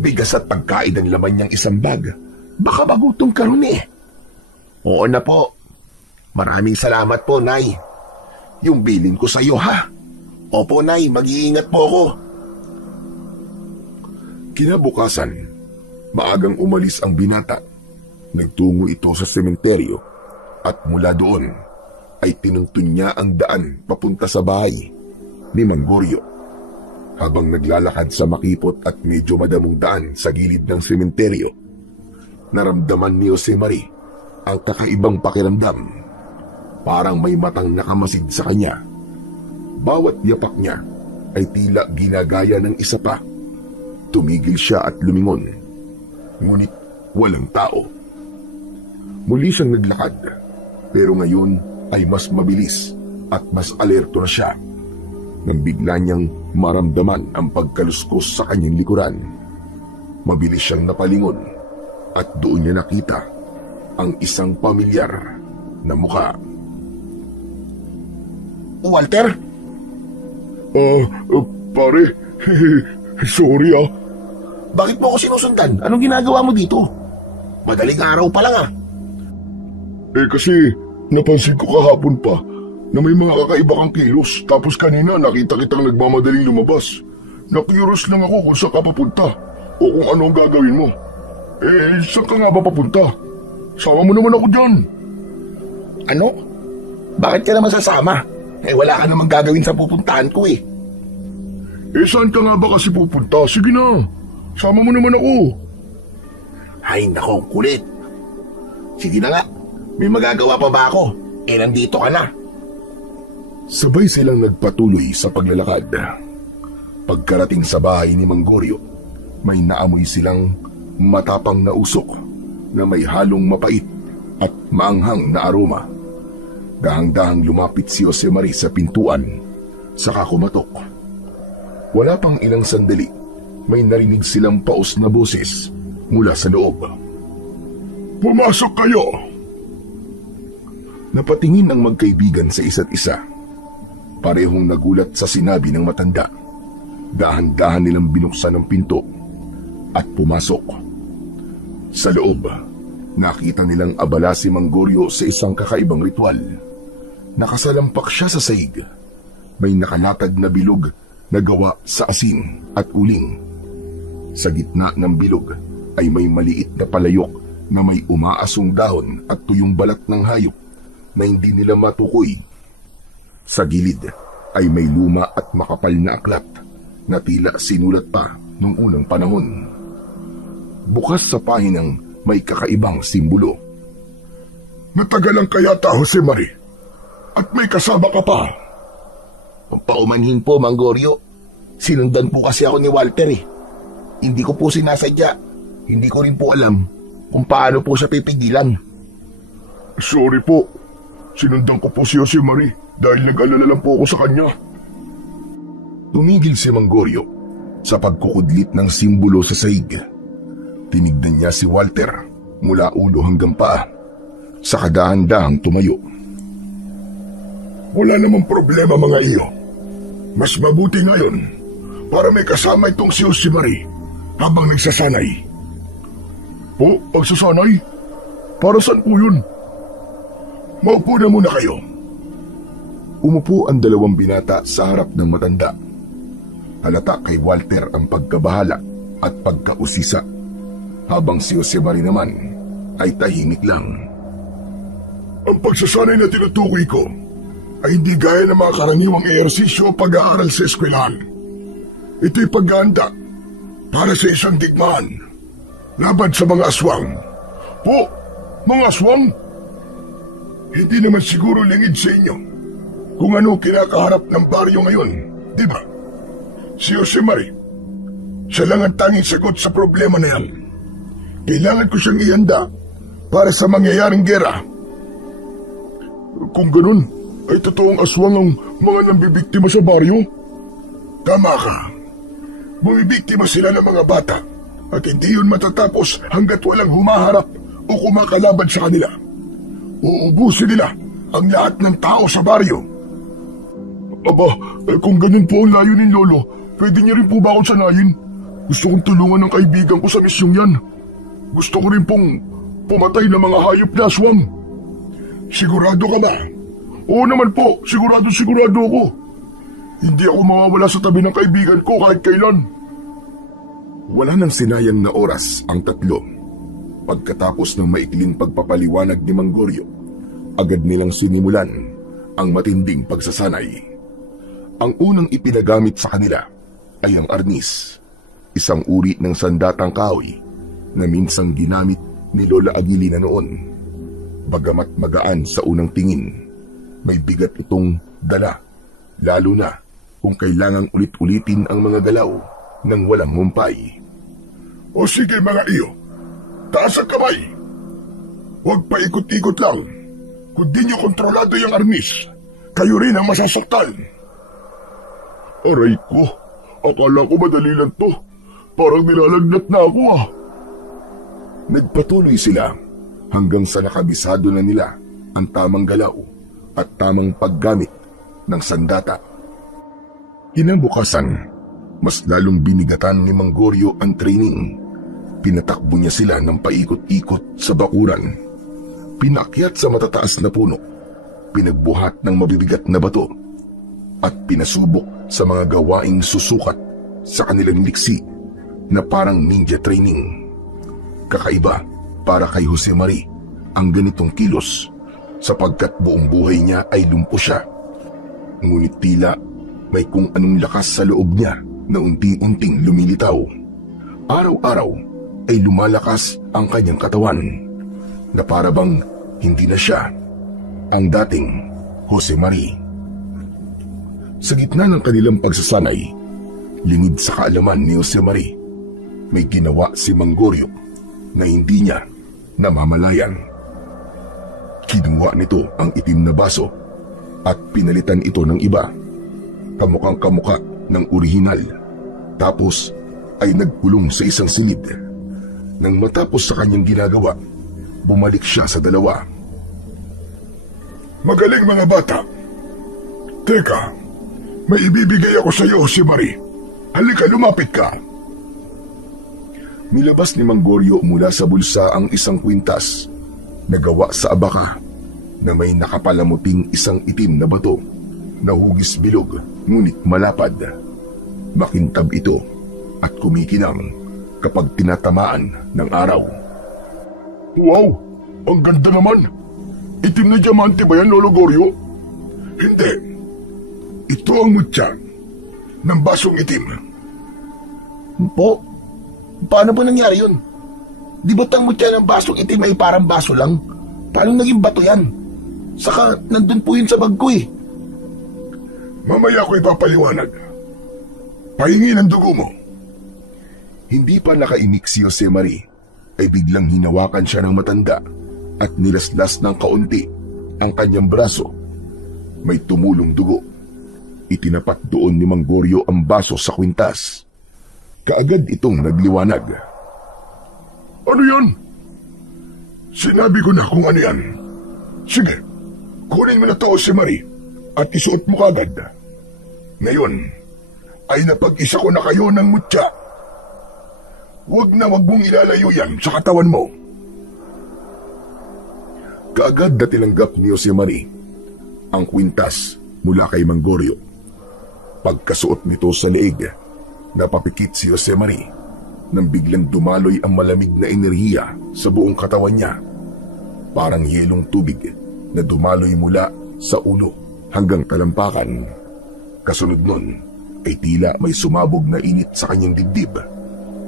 Bigas at pagkain ang laman niyang 1 bag. Baka magutom ka ron eh. Oo na po. Maraming salamat po, Nay. Yung bilin ko sa iyo, ha? Opo, Nay. Mag-iingat po ako. Kinabukasan, maagang umalis ang binata. Nagtungo ito sa sementeryo at mula doon ay tinuntun niya ang daan papunta sa bahay ni Mang Goryo. Habang naglalakad sa makipot at medyo madamong daan sa gilid ng sementeryo, naramdaman ni Jose Marie ang kakaibang pakiramdam. Parang may matang nakamasid sa kanya. Bawat yapak niya ay tila ginagaya ng isa pa. Tumigil siya at lumingon. Ngunit walang tao. Muli siyang naglakad, pero ngayon ay mas mabilis at mas alerto na siya nang bigla niyang maramdaman ang pagkaluskos sa kanyang likuran. Mabilis siyang napalingon at doon niya nakita ang isang pamilyar na mukha. Walter? Pare, sorry ah. Bakit mo ako sinusundan? Anong ginagawa mo dito? Madaling araw pa lang ah. Kasi napansin ko kahapon pa na may mga kakaiba kang kilos, tapos kanina nakita kitang nagmamadaling lumabas. Na-curious lang ako kung saan ka papunta o kung ano ang gagawin mo. Saan ka nga ba papunta? Sama mo naman ako dyan. Ano? Bakit ka naman sasama? Wala ka namang gagawin sa pupuntahan ko eh. Saan ka nga ba kasi pupunta? Sige na, sama mo naman ako. Ay nako, kulit. Sige na nga, may magagawa pa ba ako? Nandito ka na. Sabay silang nagpatuloy sa paglalakad. Pagkarating sa bahay ni Mang Goryo, may naamoy silang matapang na usok na may halong mapait at maanghang na aroma. Dahang-dahang lumapit si Jose Mari sa pintuan, saka kumatok. Wala pang ilang sandali, may narinig silang paos na boses mula sa loob. Pumasok kayo! Napatingin ang magkaibigan sa isa't isa. Parehong nagulat sa sinabi ng matanda. Dahan-dahan nilang binuksan ang pinto at pumasok. Sa loob, nakita nilang abala si Mang Goryo sa isang kakaibang ritual. Nakasalampak siya sa saig. May nakalatag na bilog na gawa sa asin at uling. Sa gitna ng bilog ay may maliit na palayok na may umaasong dahon at tuyong balat ng hayop na hindi nila matukoy. Sa gilid ay may luma at makapal na aklat na tila sinulat pa noong unang panahon. Bukas sa pahinang may kakaibang simbolo. Natagalan ka yata, Jose Mari. At may kasama ka pa. Paumanhin po, Mang Goryo. Sinundan po kasi ako ni Walter eh. Hindi ko po sinasadya. Hindi ko rin po alam kung paano po siya pipigilan. Sorry po. Sinundan ko po si Jose Mari dahil nag-alala lang po ako sa kanya. Tumigil si Mang Goryo sa pagkukudlit ng simbolo sa saig. Tinignan niya si Walter mula ulo hanggang paa. Sa kadahan-dahang tumayo. Wala namang problema mga iyo. Mas mabuti ngayon para may kasama itong si Jose Mari habang nagsasanay. Po, pagsasanay? Para saan po yun? Maupo na muna kayo. Umupo ang dalawang binata sa harap ng matanda. Halata kay Walter ang pagkabahala at pagkausisa, habang si Jose Mari naman ay tahimik lang. Ang pagsasanay na tinutukoy ko ay hindi gaya ng mga karaniwang ehersisyo o pag-aaral sa eskwelahan. Ito'y paghahanda para sa isang digmaan laban sa mga aswang. Po, mga aswang? Hindi naman siguro lingid sa inyo kung ano kinakaharap ng baryo ngayon, di ba? Si Jose Mari, siya lang ang tanging sagot sa problema na yan. Kailangan ko siyang ihanda para sa mangyayaring gera. Kung ganun, ay totoong aswang ang mga nambibiktima sa baryo? Tama ka. Bumibiktima sila ng mga bata at hindi yun matatapos hanggat walang humaharap o kumakalaban sa kanila. Uubusin nila ang lahat ng tao sa baryo. Aba, kung ganun po ang layunin, Lolo, pwede niyo rin po ba akong sanayin? Gusto kong tulungan ng kaibigan ko sa misyong yan. Gusto ko rin pong pumatay ng mga hayop na aswang. Sigurado ka ba? Oo naman po, sigurado ako. Hindi ako mawawala sa tabi ng kaibigan ko kahit kailan. Wala nang sinayang na oras ang tatlo. Pagkatapos ng maikling pagpapaliwanag ni Mang Goryo, agad nilang sinimulan ang matinding pagsasanay. Ang unang ipinagamit sa kanila ay ang arnis, isang uri ng sandatang kahoy na minsang ginamit ni Lola Aguilina noon. Bagamat magaan sa unang tingin, may bigat itong dala, lalo na kung kailangang ulit-ulitin ang mga galaw ng walang humpay. O sige mga iyo, taas ang kamay. Huwag pa ikot-ikot lang. Kung di nyo kontrolado yung arnis, kayo rin ang masasaktan. Aray ko, akala ko madali lang to. Parang nilalagnat na ako ah. Nagpatuloy sila hanggang sa nakabisado na nila ang tamang galaw at tamang paggamit ng sandata. Kinabukasan, mas lalong binigatan ni Mang Goryo ang training. Pinatakbo niya sila ng paikot-ikot sa bakuran. Pinakyat sa matataas na puno, pinagbuhat ng mabibigat na bato, at pinasubok sa mga gawaing susukat sa kanilang liksi na parang ninja training. Kakaiba para kay Jose Mari ang ganitong kilos sapagkat buong buhay niya ay lumpo siya. Ngunit tila may kung anong lakas sa loob niya na unting-unting lumilitaw. Araw-araw ay lumalakas ang kanyang katawan na para bang hindi na siya ang dating Jose Mari. Sa gitna ng kanilang pagsasanay, lingid sa kaalaman ni Jose Mari, may ginawa si Mang Goryo na hindi niya namamalayan. Kinuha nito ang itim na baso at pinalitan ito ng iba, kamukhang kamuka ng orihinal. Tapos ay nagpulong sa isang silid. Nang matapos sa kanyang ginagawa, bumalik siya sa dalawa. Magaling mga bata. Teka, may ibibigay ako sa iyo, Jose Mari. Halika, lumapit ka. Nilabas ni Mang Goryo mula sa bulsa ang isang kwintas na gawa sa abaka na may nakapalamuting isang itim na bato na hugis bilog ngunit malapad. Makintab ito at kumikinang kapag tinatamaan ng araw. Wow! Ang ganda naman! Itim na diamante ba yan, Lolo Goryo? Hindi. Ito ang mutya ng basong itim. Po? Paano po nangyari yun? Di ba't ang mutya ng basong itim ay parang baso lang? Paano naging bato yan? Saka nandun po yun sa bag ko eh. Mamaya ko ipapaliwanag. Pahingi ng dugo mo. Hindi pa nakaimik si Jose Mari ay biglang hinawakan siya ng matanda at nilaslas ng kaunti ang kanyang braso. May tumulong dugo. Itinapat doon ni Mang Goryo ang baso sa kwintas. Kaagad itong nagliwanag. Ano yan? Sinabi ko na kung ano yan. Sige, kunin mo na to, Jose Mari, at isuot mo kagad. Ngayon, ay napag-isa ko na kayo ng mutya. Huwag na wag mong ilalayo yan sa katawan mo. Kaagad na tinanggap ni Jose Mari ang kwintas mula kay Mang Goryo. Pagkasuot nito sa leeg, napapikit si Jose Mari nang biglang dumaloy ang malamig na enerhiya sa buong katawan niya. Parang yelong tubig na dumaloy mula sa ulo hanggang talampakan. Kasunod nun ay tila may sumabog na init sa kanyang dibdib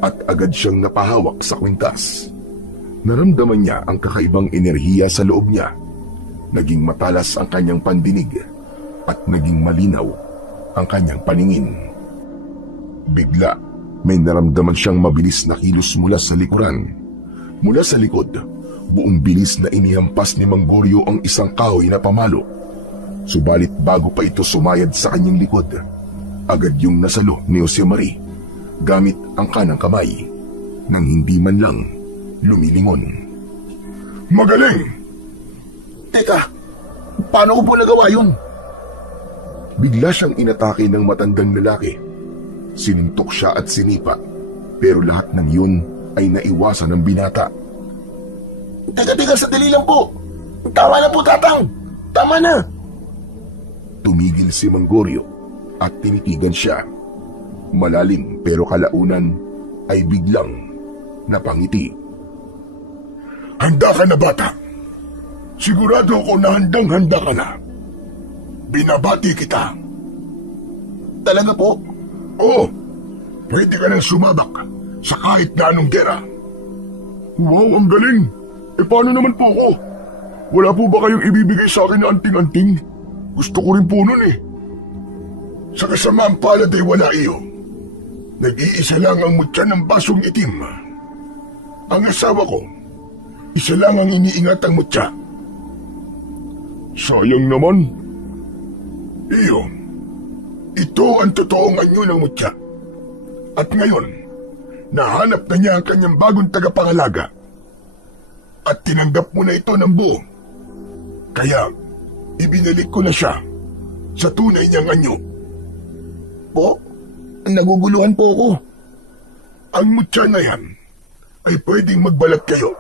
at agad siyang napahawak sa kwintas. Naramdaman niya ang kakaibang enerhiya sa loob niya. Naging matalas ang kanyang pandinig at naging malinaw ang kanyang paningin. Bigla, may naramdaman siyang mabilis na kilos mula sa likuran. Mula sa likod, buong bilis na inihampas ni Mang Goryo ang isang kahoy na pamalo. Subalit bago pa ito sumayad sa kanyang likod, agad yung nasalo ni Jose Mari gamit ang kanang kamay nang hindi man lang lumilingon. Magaling! Teka, paano ko po nagawa yun? Bigla siyang inatake ng matandang lalaki. Sinintok siya at sinipa, pero lahat ng yun ay naiwasan ng binata. Teka, sandali lang po. Tama na po, Tatang. Tama na. Tumigil si Mang Goryo at tinitigan siya. Malalim pero kalaunan ay biglang napangiti. Handa ka na, bata. Sigurado ako na handang-handa ka na. Binabati kita. Talaga po? Oo. Pwede ka nang sumabak sa kahit na anong gera. Wow, ang galing. Paano naman po ako? Wala po ba kayong ibibigay sa akin na anting-anting? Gusto ko rin po nun eh. Sa kasamaang palad ay wala iyo. Nag-iisa lang ang mutya ng basong itim. Ang asawa ko, isa lang ang iniingat ang mutya. Sayang naman. Iyo, ito ang totoong anyo ng mutya. At ngayon, nahanap na niya ang kanyang bagong tagapangalaga. At tinanggap mo na ito ng buo. Kaya, ibinalik ko na siya sa tunay niyang anyo. Po, naguguluhan po ako. Ang mutya na yan ay pwedeng magbalat kayo.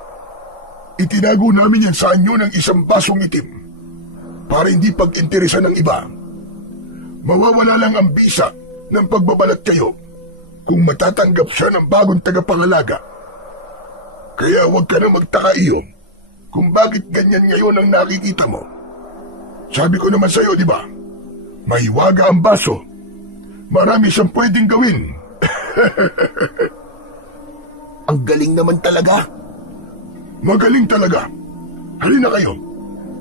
Itinago namin yan sa anyo ng isang basong itim para hindi pag-interesan ng iba. Mawawala lang ang bisa ng pagbabalat kayo kung matatanggap siya ng bagong tagapangalaga. Kaya huwag ka na magtaka iyo kung bakit ganyan ngayon ang nakikita mo. Sabi ko naman sa'yo, di ba? Mahiwaga ang baso. Marami siyang pwedeng gawin. Ang galing naman talaga. Magaling talaga. Halina kayo.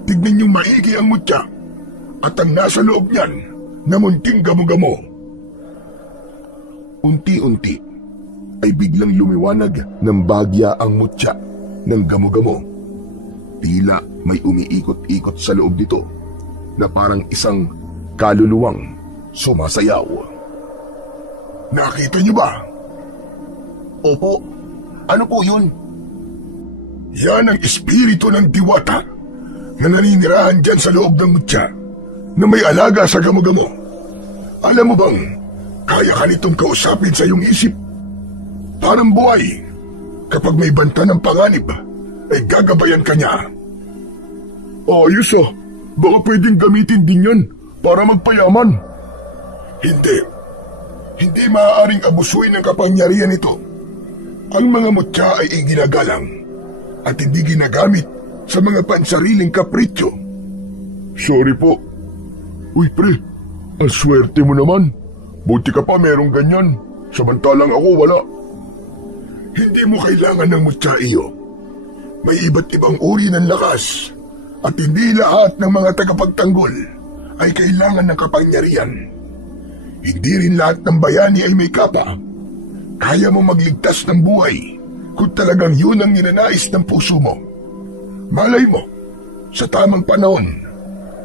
Tignan niyong maigi ang mutya at ang nasa loob niyan na munting gamo-gamo. Unti-unti ay biglang lumiwanag ng bagya ang mutya ng gamo-gamo. Tila may umiikot-ikot sa loob nito na parang isang kaluluwang sumasayaw. Nakita niyo ba? Opo. Ano po yun? Yan ang espiritu ng diwata na naninirahan dyan sa loob ng mutya na may alaga sa gamo-gamo. Alam mo bang kaya ka nitong kausapin sa iyong isip? Parang buhay. Kapag may banta ng panganib, ay gagabayan ka niya. Ayos ah. Baka pwedeng gamitin din yan para magpayaman. Hindi. Hindi maaaring abusuin ng kapangyarihan ito. Ang mga mutya ay iginagalang at hindi ginagamit sa mga pansariling kapritsyo. Sorry po. Uy pre, ang swerte mo naman. Buti ka pa merong ganyan. Samantalang ako wala. Hindi mo kailangan ng mutya iyo. May iba't ibang uri ng lakas at hindi lahat ng mga tagapagtanggol ay kailangan ng kapangyarihan. Hindi rin lahat ng bayani ay may kapa. Kaya mo magligtas ng buhay kung talagang yun ang ninanais ng puso mo. Malay mo, sa tamang panahon,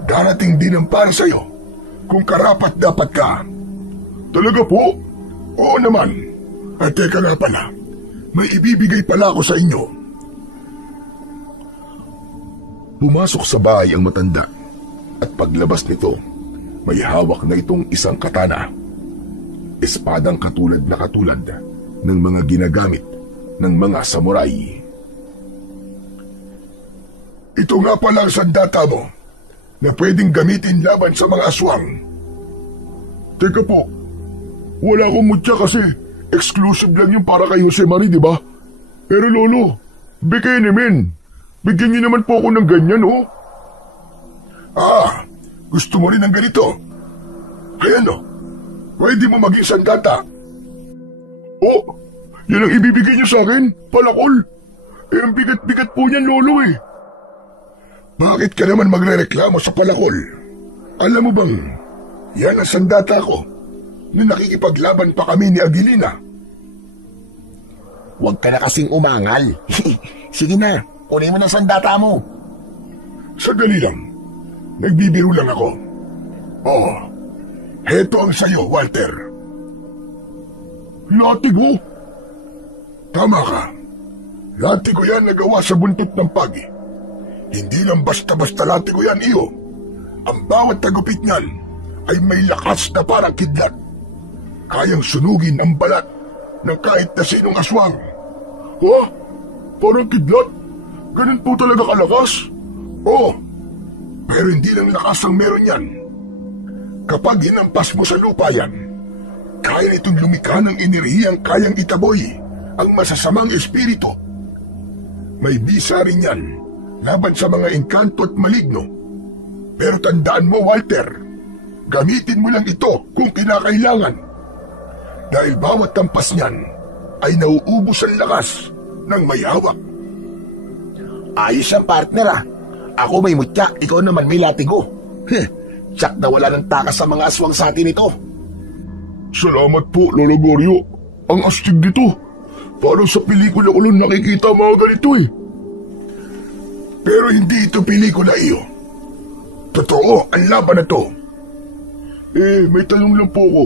darating din ang para sa'yo kung karapat dapat ka. Talaga po? Oo naman. At teka nga pala, may ibibigay pala ako sa inyo. Pumasok sa bahay ang matanda at paglabas nito, may hawak na itong isang katana. Espadang katulad ng mga ginagamit ng mga samurai. Ito nga pala ang sandata mo na pwedeng gamitin laban sa mga aswang. Teka po, wala akong mutya kasi exclusive lang yung para kay Jose Mari, di ba? Pero lolo, bigay namin. Bigyan niyo naman po ako ng ganyan, oh. Ah, gusto mo rin ng ganito? Kaya ano, pwede mo maging sandata. Oh, yan ang ibibigay niyo sa akin, palakol. Eh, ang bigat-bigat po niyan, lolo eh. Bakit ka naman magrereklamo sa palakol? Alam mo bang, yan ang sandata ko na nakikipaglaban pa kami ni Aguilina. Huwag ka na kasing umangal. Sige na, kunin mo ng sandata mo. Sadali lang, nagbibiro lang ako. Oh, heto ang sayo, Walter. Latigo? Tama ka. Latigo yan na gawa sa buntot ng pagi. Hindi lang basta-basta latigo yan, iyo. Ang bawat tagupit niyan ay may lakas na parang kidlat. Kayang sunugin ang balat ng kahit na sinong aswang. Ha? Parang kidlat? Ganun po talaga kalakas? Oo, pero hindi lang lakas ang meron yan. Kapag hinampas mo sa lupa yan, kaya nitong lumikha ng enerhiyang kayang itaboy ang masasamang espiritu. May bisa rin yan laban sa mga engkanto at maligno. Pero tandaan mo, Walter, gamitin mo lang ito kung kinakailangan. Dahil bawat tampas niyan ay nauubos ang lakas ng may hawak. Ayos ang partner ah. Ako may mutya, ikaw naman may latigo. Tsak na wala ng takas sa mga aswang sa atin ito. Salamat po, Lolo Goryo. Ang astig dito. Parang sa pelikula ko lang nakikita mga ganito eh. Pero hindi ito pelikula iyo. Totoo ang laban na to. May tanong lang po ako.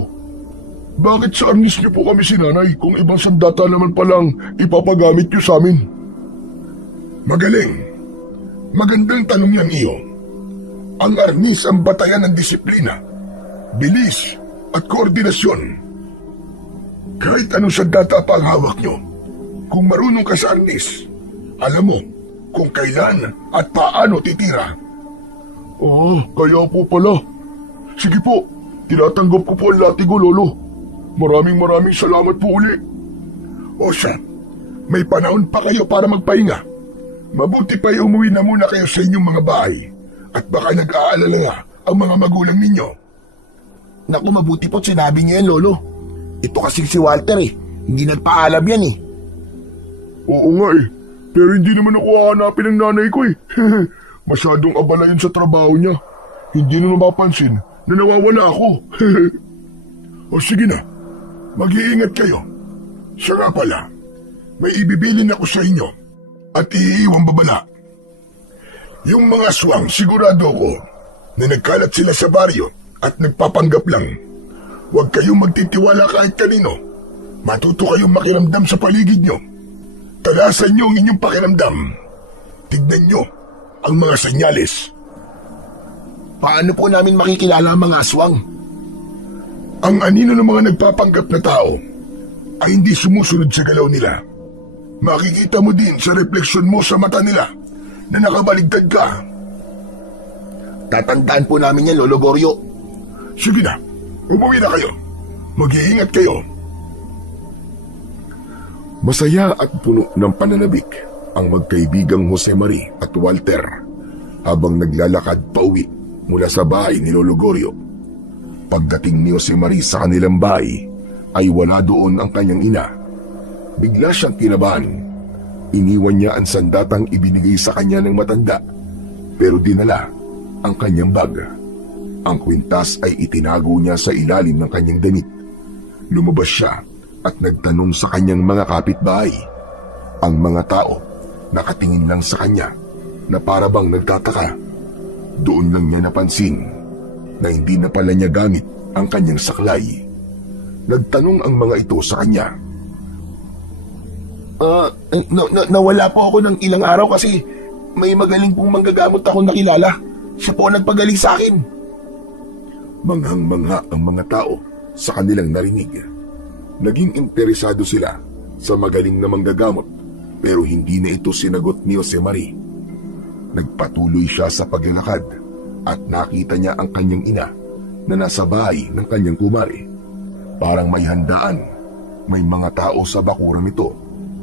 Bakit sa arnis niyo po kami sinanay kung ibang sandata naman palang ipapagamit niyo sa amin? Magaling. Magandang tanong yan iyo. Ang arnis ang batayan ng disiplina, bilis at koordinasyon. Kahit anong sandata pa ang hawak nyo, kung marunong ka sa arnis, alam mo kung kailan at paano titira. Kaya po pala. Sige po, tinatanggap ko po ang latigo, Lolo. Maraming salamat po uli. O siya, may panahon pa kayo para magpahinga. Mabuti pa umuwi na muna kayo sa inyong mga bahay at baka nag-aalala na ang mga magulang ninyo. Naku, mabuti po't sinabi niyo yan, Lolo. Ito kasi si Walter hindi nagpaalam yan eh. Oo nga pero hindi naman ako hahanapin ng nanay ko eh. Masyadong abala yun sa trabaho niya. Hindi na mapapansin na nawawala ako. O sige na, mag-iingat kayo. Siya nga pala, may ibibilin ako sa inyo at iiwang babala. Yung mga aswang sigurado ko na nagkalat sila sa baryo at nagpapanggap lang. Huwag kayong magtitiwala kahit kanino. Matuto kayong makiramdam sa paligid nyo. Talasan nyo ang inyong pakiramdam. Tignan nyo ang mga senyales. Paano po namin makikilala ang mga aswang? Ang anino ng mga nagpapanggap na tao ay hindi sumusunod sa galaw nila. Makikita mo din sa refleksyon mo sa mata nila na nakabaligtad ka. Tatandaan po namin yan, Lolo Goryo. Sige na, umuwi na kayo. Mag-iingat kayo. Masaya at puno ng pananabik ang magkaibigang Jose Marie at Walter habang naglalakad pauwi mula sa bahay ni Lolo Goryo. Pagdating ni Jose Marie sa kanilang bahay ay wala doon ang kanyang ina. Bigla siyang kinabahan. Iniwan niya ang sandatang ibinigay sa kanya ng matanda pero dinala ang kanyang bag. Ang kwintas ay itinago niya sa ilalim ng kanyang damit. Lumabas siya at nagtanong sa kanyang mga kapitbahay. Ang mga tao nakatingin lang sa kanya na para bang nagtataka. Doon lang niya napansin na hindi na pala niya gamit ang kanyang saklay. Nagtanong ang mga ito sa kanya. Nawala po ako ng ilang araw kasi may magaling pong manggagamot akong nakilala. Siya po nagpagaling sa akin. Manghang-mangha ang mga tao sa kanilang narinig. Naging interesado sila sa magaling na manggagamot pero hindi na ito sinagot ni Jose Marie. Nagpatuloy siya sa paglalakad at nakita niya ang kanyang ina na nasa bahay ng kanyang kumare. Parang may handaan, may mga tao sa bakuran nito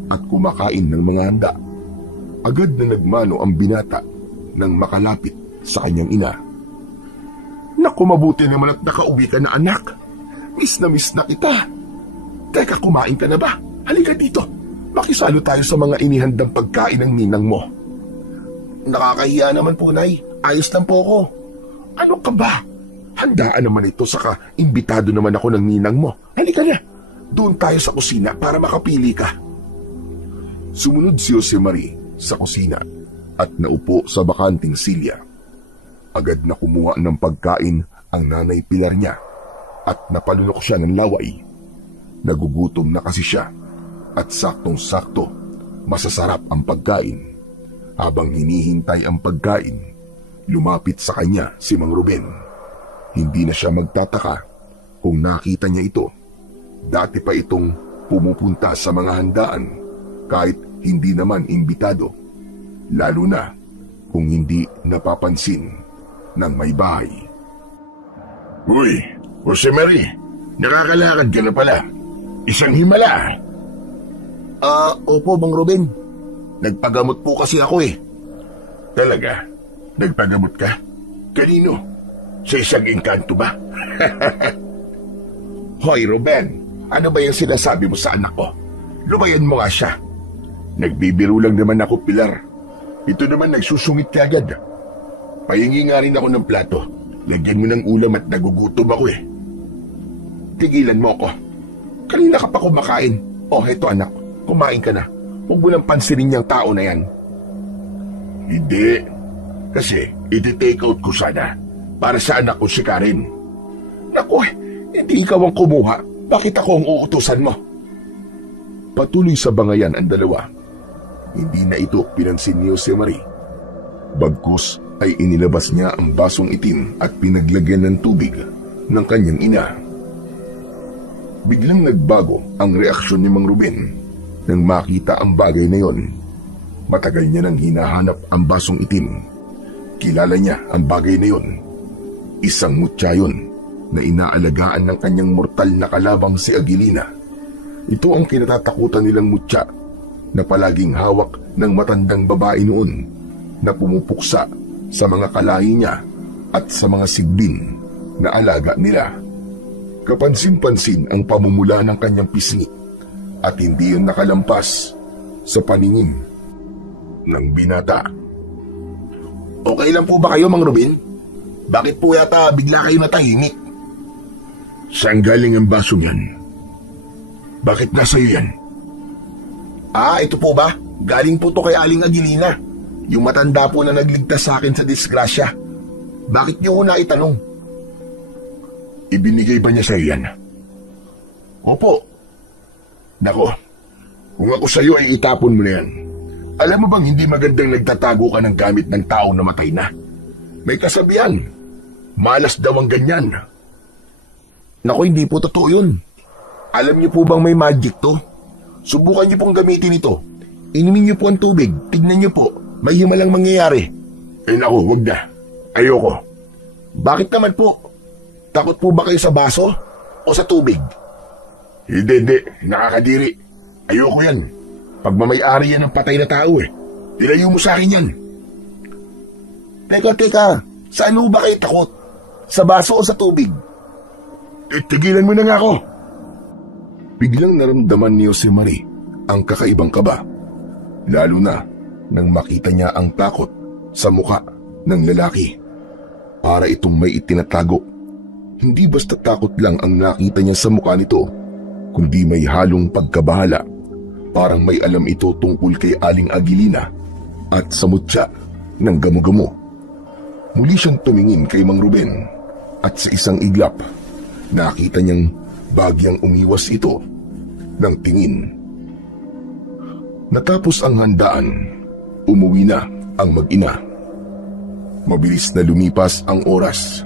at kumakain ng mga handa. Agad na nagmano ang binata nang makalapit sa kanyang ina. Naku, mabuti naman at nakauwi ka na, anak. Miss na kita. Teka, kumain ka na ba? Halika dito. Makisalo tayo sa mga inihandang pagkain ng ninang mo. Nakakahiya naman po, Nay. Ayos lang po ako. Ano ka ba? Handaan naman ito, saka imbitado naman ako ng ninang mo. Halika na. Doon tayo sa kusina para makapili ka. Sumunod si Jose Marie sa kusina at naupo sa bakanting silya. Agad na kumuha ng pagkain ang nanay Pilar niya at napalunok siya ng laway. Nagugutom na kasi siya at saktong-sakto masasarap ang pagkain. Habang hinihintay ang pagkain, lumapit sa kanya si Mang Ruben. Hindi na siya magtataka kung nakita niya ito. Dati pa itong pumupunta sa mga handaan kahit hindi naman imbitado. Lalo na kung hindi napapansin ng may bahay. Uy, Jose Marie, nakakalakad ka na pala. Isang himala. Opo, Mang Ruben. Nagpagamot po kasi ako eh. Talaga? Nagpagamot ka? Kanino? Sa isang engkanto ba? Hoy, Ruben, ano ba yung sinasabi mo sa anak ko? Lumayan mo nga siya. Nagbibiro lang naman ako, Pilar. Ito naman nagsusungit ka agad. Pahingi nga rin ako ng plato. Lagyan mo ng ulam at nagugutom ako eh. Tigilan mo ako. Kanina ka pa kumakain. Oh, heto anak, kumain ka na. Huwag mo nang pansinin niyang tao na yan. Hindi. Kasi iti-take out ko sana para sa anak ko si Karen. Naku, hindi ikaw ang kumuha. Bakit ako ang uutusan mo? Patuloy sa bangayan ang dalawa. Hindi na ito pinansin ni Jose Marie. Bagkus ay inilabas niya ang basong itim at pinaglagyan ng tubig ng kanyang ina. Biglang nagbago ang reaksyon ni Mang Ruben nang makita ang bagay na yon. Matagal niya nang hinahanap ang basong itim. Kilala niya ang bagay na yon. Isang mutya yun na inaalagaan ng kanyang mortal na kalabang si Aguilina. Ito ang kinatatakutan nilang mutya na palaging hawak ng matandang babae noon na pumupuksa sa mga kalahi niya at sa mga sigbin na alaga nila. Kapansin-pansin ang pamumula ng kanyang pisngi at hindi yun nakalampas sa paningin ng binata. Okay lang po ba kayo, Mang Ruben? Bakit po yata bigla kayo natahimik? Saan galing ang basong yan? Bakit nasa iyo yan? Ito po ba? Galing po to kay Aling Aguilina. Yung matanda po na nagligtas sa akin sa disgrasya. Bakit niyo ko naitanong? Ibinigay ba niya sa iyo yan? Opo. Nako, kung ako sa iyo ay itapon mo na yan. Alam mo bang hindi magandang nagtatago ka ng gamit ng tao na matay na? May kasabihan, malas daw ang ganyan. Nako, hindi po totoo yun. Alam niyo po bang may magic to? Subukan niyo pong gamitin ito. Inumin niyo po ang tubig. Tignan niyo po. May himalang mangyayari. Naku, wag na. Ayoko. Bakit naman po? Takot po ba kayo sa baso? O sa tubig? Hindi. Nakakadiri. Ayoko yan. Pagmamayari yan ng patay na tao eh. Tilayo mo sa akin yan. Teka. Saan mo ba kayo takot? Sa baso o sa tubig? Tigilan mo na nga ako. Biglang naramdaman ni Jose Marie ang kakaibang kaba, lalo na nang makita niya ang takot sa muka ng lalaki. Para itong may itinatago. Hindi basta takot lang ang nakita niya sa muka nito, kundi may halong pagkabahala. Parang may alam ito tungkol kay Aling Aguilina at sa mutya ng gamo-gamo. Muli siyang tumingin kay Mang Ruben at sa isang iglap, nakita niyang bagyang umiwas ito ng tingin. Natapos ang handaan, umuwi na ang mag-ina. Mabilis na lumipas ang oras.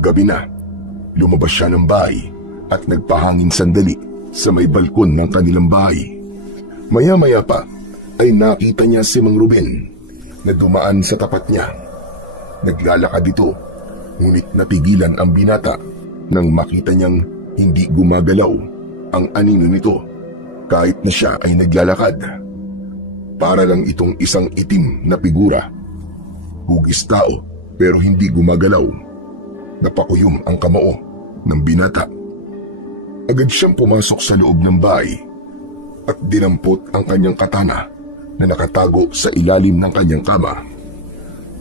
Gabi na, lumabas siya ng bahay at nagpahangin sandali sa may balkon ng kanilang bahay. Maya-maya pa ay nakita niya si Mang Ruben na dumaan sa tapat niya. Naglalakad ito, ngunit napigilan ang binata nang makita niyang hindi gumagalaw ang anino nito kahit na siya ay naglalakad. Para lang itong isang itim na figura. Hugis tao pero hindi gumagalaw. Napakuyom ang kamao ng binata. Agad siyang pumasok sa loob ng bahay at dinampot ang kanyang katana na nakatago sa ilalim ng kanyang kama.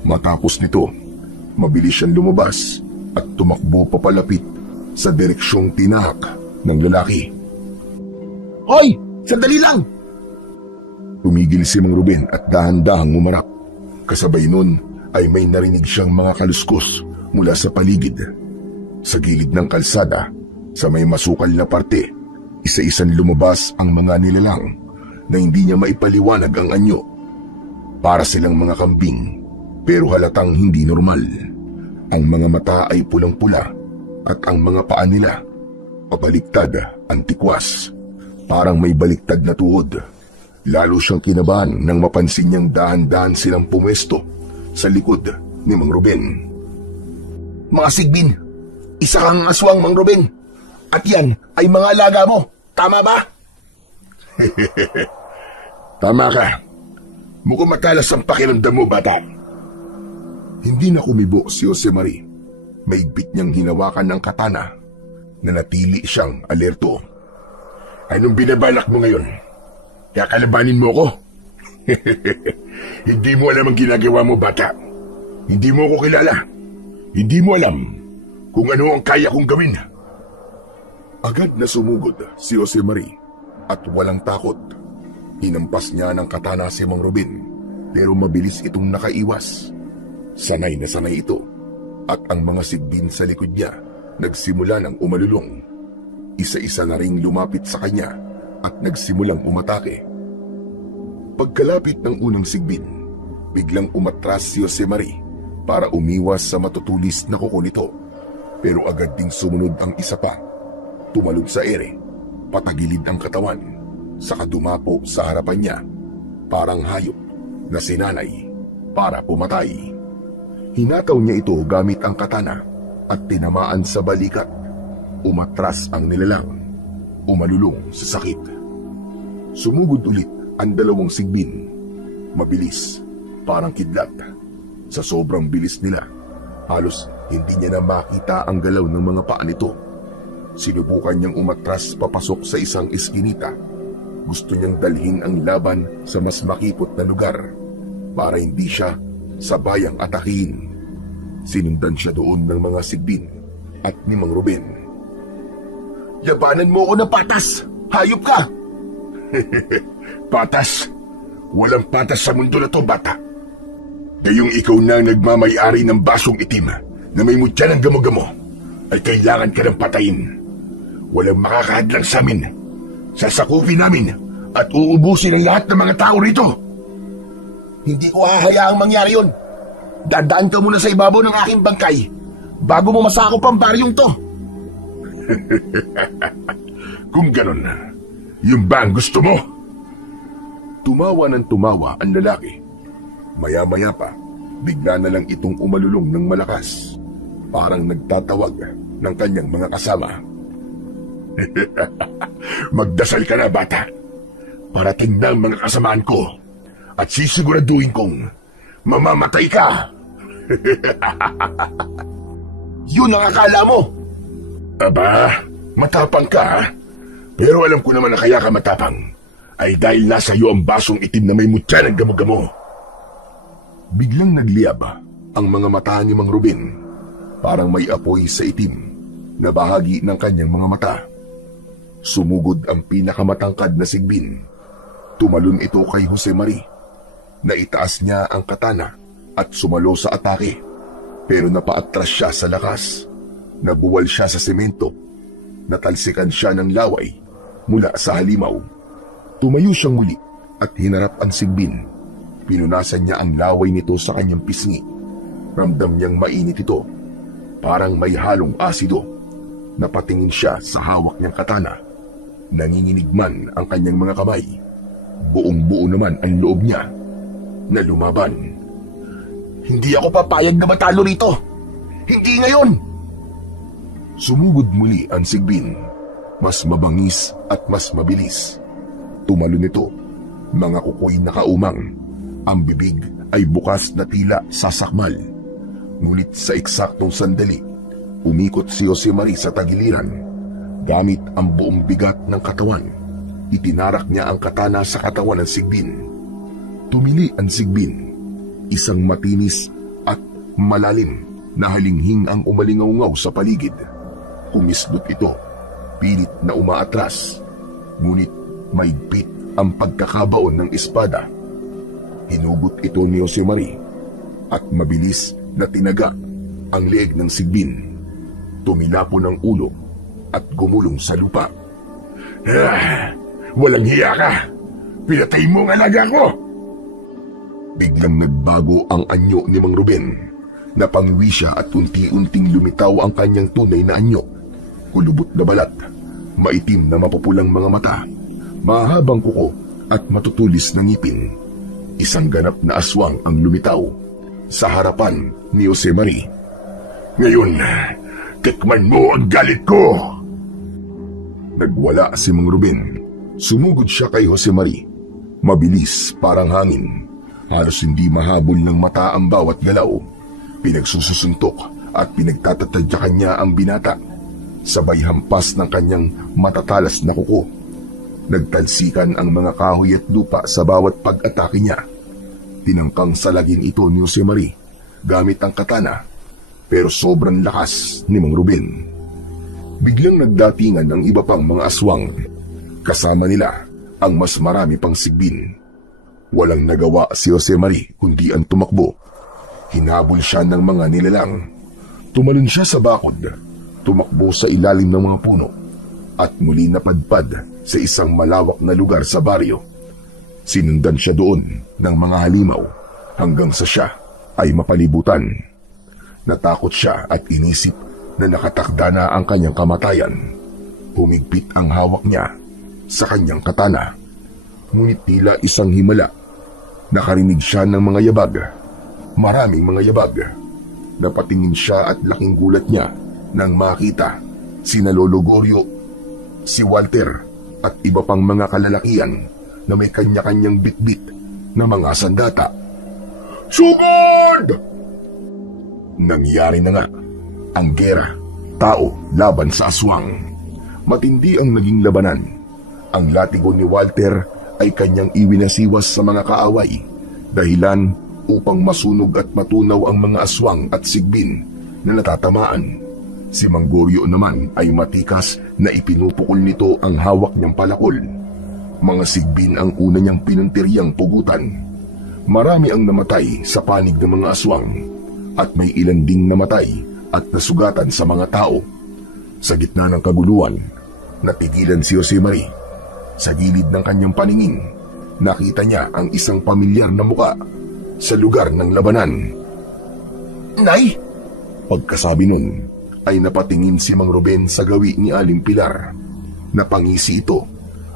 Matapos nito, mabilis siyang lumabas at tumakbo papalapit sa direksyong tinahak ng lalaki. Hoy! Sandali lang! Tumigil si Mang Ruben at dahan-dahang umarap. Kasabay nun ay may narinig siyang mga kaluskos mula sa paligid. Sa gilid ng kalsada, sa may masukal na parte, isa-isang lumabas ang mga nilalang na hindi niya maipaliwanag ang anyo. Para silang mga kambing, pero halatang hindi normal. Ang mga mata ay pulang-pula at ang mga paa nila pabaliktad, antikwas. Parang may baliktad na tuhod. Lalo siyang kinabahan nang mapansin niyang dahan-dahan silang pumwesto sa likod ni Mang Ruben. Mga sigbin, isa kang aswang, Mang Ruben. At yan ay mga alaga mo. Tama ba? Tama ka. Mukhang matalas ang pakiramdam mo, bata. Hindi na kumibo si Jose Marie. Maigpit niyang hinawakan ng katana na natili siyang alerto. Anong binabalak mo ngayon? Kakalabanin mo ko? Hindi mo alam ang ginagawa mo, bata. Hindi mo ko kilala. Hindi mo alam kung ano ang kaya kong gawin. Agad na sumugod si Jose Marie at walang takot. Hinampas niya ng katana si Mang Ruben pero mabilis itong nakaiwas. Sanay na sanay ito at ang mga sigbin sa likod niya nagsimula ng umalulong. Isa-isa na ring lumapit sa kanya at nagsimulang umatake. Pagkalapit ng unang sigbin, biglang umatras si Jose Marie para umiwas sa matutulis na kuko nito. Pero agad ding sumunod ang isa pa. Tumalon sa ere, patagilid ang katawan, saka dumapo sa harapan niya, parang hayop na sinanay para pumatay. Hinataw niya ito gamit ang katana at tinamaan sa balikat. Umatras ang nilalang, umalulong sa sakit. Sumugod ulit ang dalawang sigbin. Mabilis, parang kidlat. Sa sobrang bilis nila, halos hindi niya na makita ang galaw ng mga paa nito. Sinubukan niyang umatras papasok sa isang eskinita. Gusto niyang dalhin ang laban sa mas makipot na lugar para hindi siya sabayang atakihin. Sinundan siya doon ng mga sigbin at ni Mang Ruben. Yapanan mo ako na patas! Hayop ka! Patas? Walang patas sa mundo na to, bata. Gayong ikaw na ang nagmamayari ng basong itim na may mutya ng gamo-gamo, ay kailangan ka ng patayin. Walang makakahadlang sa amin. Sasakupin namin at uubusin ang lahat ng mga tao rito. Hindi ko hahayaang mangyari yun. Dadaan ka muna sa ibabaw ng aking bangkay bago mo masakop ang baryong to. Kung ganon, yung ba ang gusto mo? Tumawa ng tumawa ang lalaki. Maya-maya pa, bigla na lang itong umalulong ng malakas. Parang nagtatawag ng kanyang mga kasama. Magdasal ka na, bata. Parating na ang mga kasamaan ko at sisiguraduhin kong mamamatay ka. Yun ang akala mo. Aba, matapang ka ha? Pero alam ko naman na kaya ka matapang ay dahil nasa iyo ang basong itim na may mutya ng gamo-gamo. Biglang nagliyab ang mga mata ni Mang Ruben. Parang may apoy sa itim na bahagi ng kanyang mga mata. Sumugod ang pinakamatangkad na sigbin. Tumalon ito kay Jose Marie. Naitaas niya ang katana at sumalo sa atake. Pero napaatras siya sa lakas. Nabuwal siya sa semento. Natalsikan siya ng laway mula sa halimaw. Tumayo siyang muli at hinarap ang sigbin. Pinunasan niya ang laway nito sa kanyang pisngi. Ramdam niyang mainit ito. Parang may halong asido. Napatingin siya sa hawak niyang katana. Nanginginig man ang kanyang mga kamay. Buong-buo naman ang loob niya na lumaban. Hindi ako papayag na matalo rito. Hindi ngayon. Sumugod muli ang sigbin. Mas mabangis at mas mabilis. Tumalo nito. Mga kukoy na kaumang. Ang bibig ay bukas na tila sasakmal. Ngunit sa eksaktong sandali, umikot si Jose Marie sa tagiliran. Gamit ang buong bigat ng katawan, itinarak niya ang katana sa katawan ng sigbin. Tumili ang sigbin. Isang matinis at malalim na halinghing ang umalingaw-ngaw sa paligid. Kumislot ito, pilit na umaatras. Ngunit maigpit ang pagkakabaon ng espada. Hinugot ito ni Jose Marie at mabilis na tinagak ang leeg ng sigbin. Tumilapo ng ulo at gumulong sa lupa. Walang hiya ka! Pinatay mo ang alaga ko! Biglang nagbago ang anyo ni Mang Ruben. Napangwi siya at unti-unting lumitaw ang kanyang tunay na anyo. Kulubot na balat, maitim na mapupulang mga mata, mahabang kuko at matutulis na ngipin. Isang ganap na aswang ang lumitaw sa harapan ni Jose Marie. Ngayon, tikman mo ang galit ko! Nagwala si Mang Ruben. Sumugod siya kay Jose Marie. Mabilis parang hangin. Halos hindi mahabol ng mata ang bawat galaw. Pinagsususuntok at pinagtatatadyakan niya ang binata. Sabay hampas ng kanyang matatalas na kuko. Nagtalsikan ang mga kahoy at lupa sa bawat pag-atake niya. Tinangkang salagin ito ni Jose Marie gamit ang katana, pero sobrang lakas ni Mang Ruben. Biglang nagdatingan ang iba pang mga aswang. Kasama nila ang mas marami pang sigbin. Walang nagawa si Josemarie kundi ang tumakbo. Hinabol siya ng mga nilalang. Tumalon siya sa bakod, tumakbo sa ilalim ng mga puno, at muli napadpad sa isang malawak na lugar sa baryo. Sinundan siya doon ng mga halimaw hanggang sa siya ay mapalibutan. Natakot siya at inisip na nakatakda na ang kanyang kamatayan. Humigpit ang hawak niya sa kanyang katana. Ngunit tila isang himala. Nakarinig siya ng mga yabag. Maraming mga yabag. Napatingin siya at laking gulat niya nang makita sina Lolo Goryo, si Walter at iba pang mga kalalakian na may kanya-kanyang bitbit na mga sandata. Sugod! Nangyari na nga ang gera, tao laban sa aswang. Matindi ang naging labanan. Ang latigo ni Walter ay kanyang iwinasiwas sa mga kaaway, dahilan upang masunog at matunaw ang mga aswang at sigbin na natatamaan. Si Mang Goryo naman ay matikas na ipinupukol nito ang hawak niyang palakol. Mga sigbin ang una niyang pinuntiryang pugutan. Marami ang namatay sa panig ng mga aswang, at may ilan ding namatay at nasugatan sa mga tao. Sa gitna ng kaguluhan, natigilan si Josemarie. Sa gilid ng kanyang paningin, nakita niya ang isang pamilyar na muka sa lugar ng labanan. Nay! Pagkasabi nun, ay napatingin si Mang Ruben sa gawi ni Aling Pilar. Napangisi ito,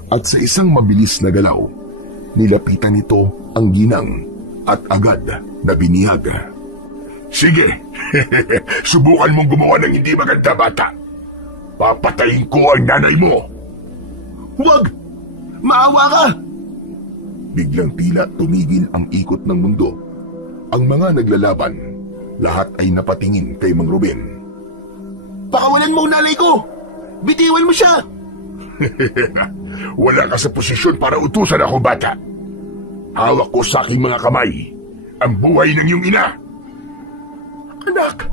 at sa isang mabilis na galaw, nilapitan nito ang ginang at agad na binihag. Sige, subukan mong gumawa ng hindi maganda, bata. Papatayin ko ang nanay mo. Huwag! Maawa ka! Biglang tila tumigil ang ikot ng mundo. Ang mga naglalaban, lahat ay napatingin kay Mang Ruben. Pakawalan mo ang nanay ko! Bitiwan mo siya! Wala ka sa posisyon para utusan ako, bata. Hawak ko sa aking mga kamay ang buhay ng iyong ina. Anak,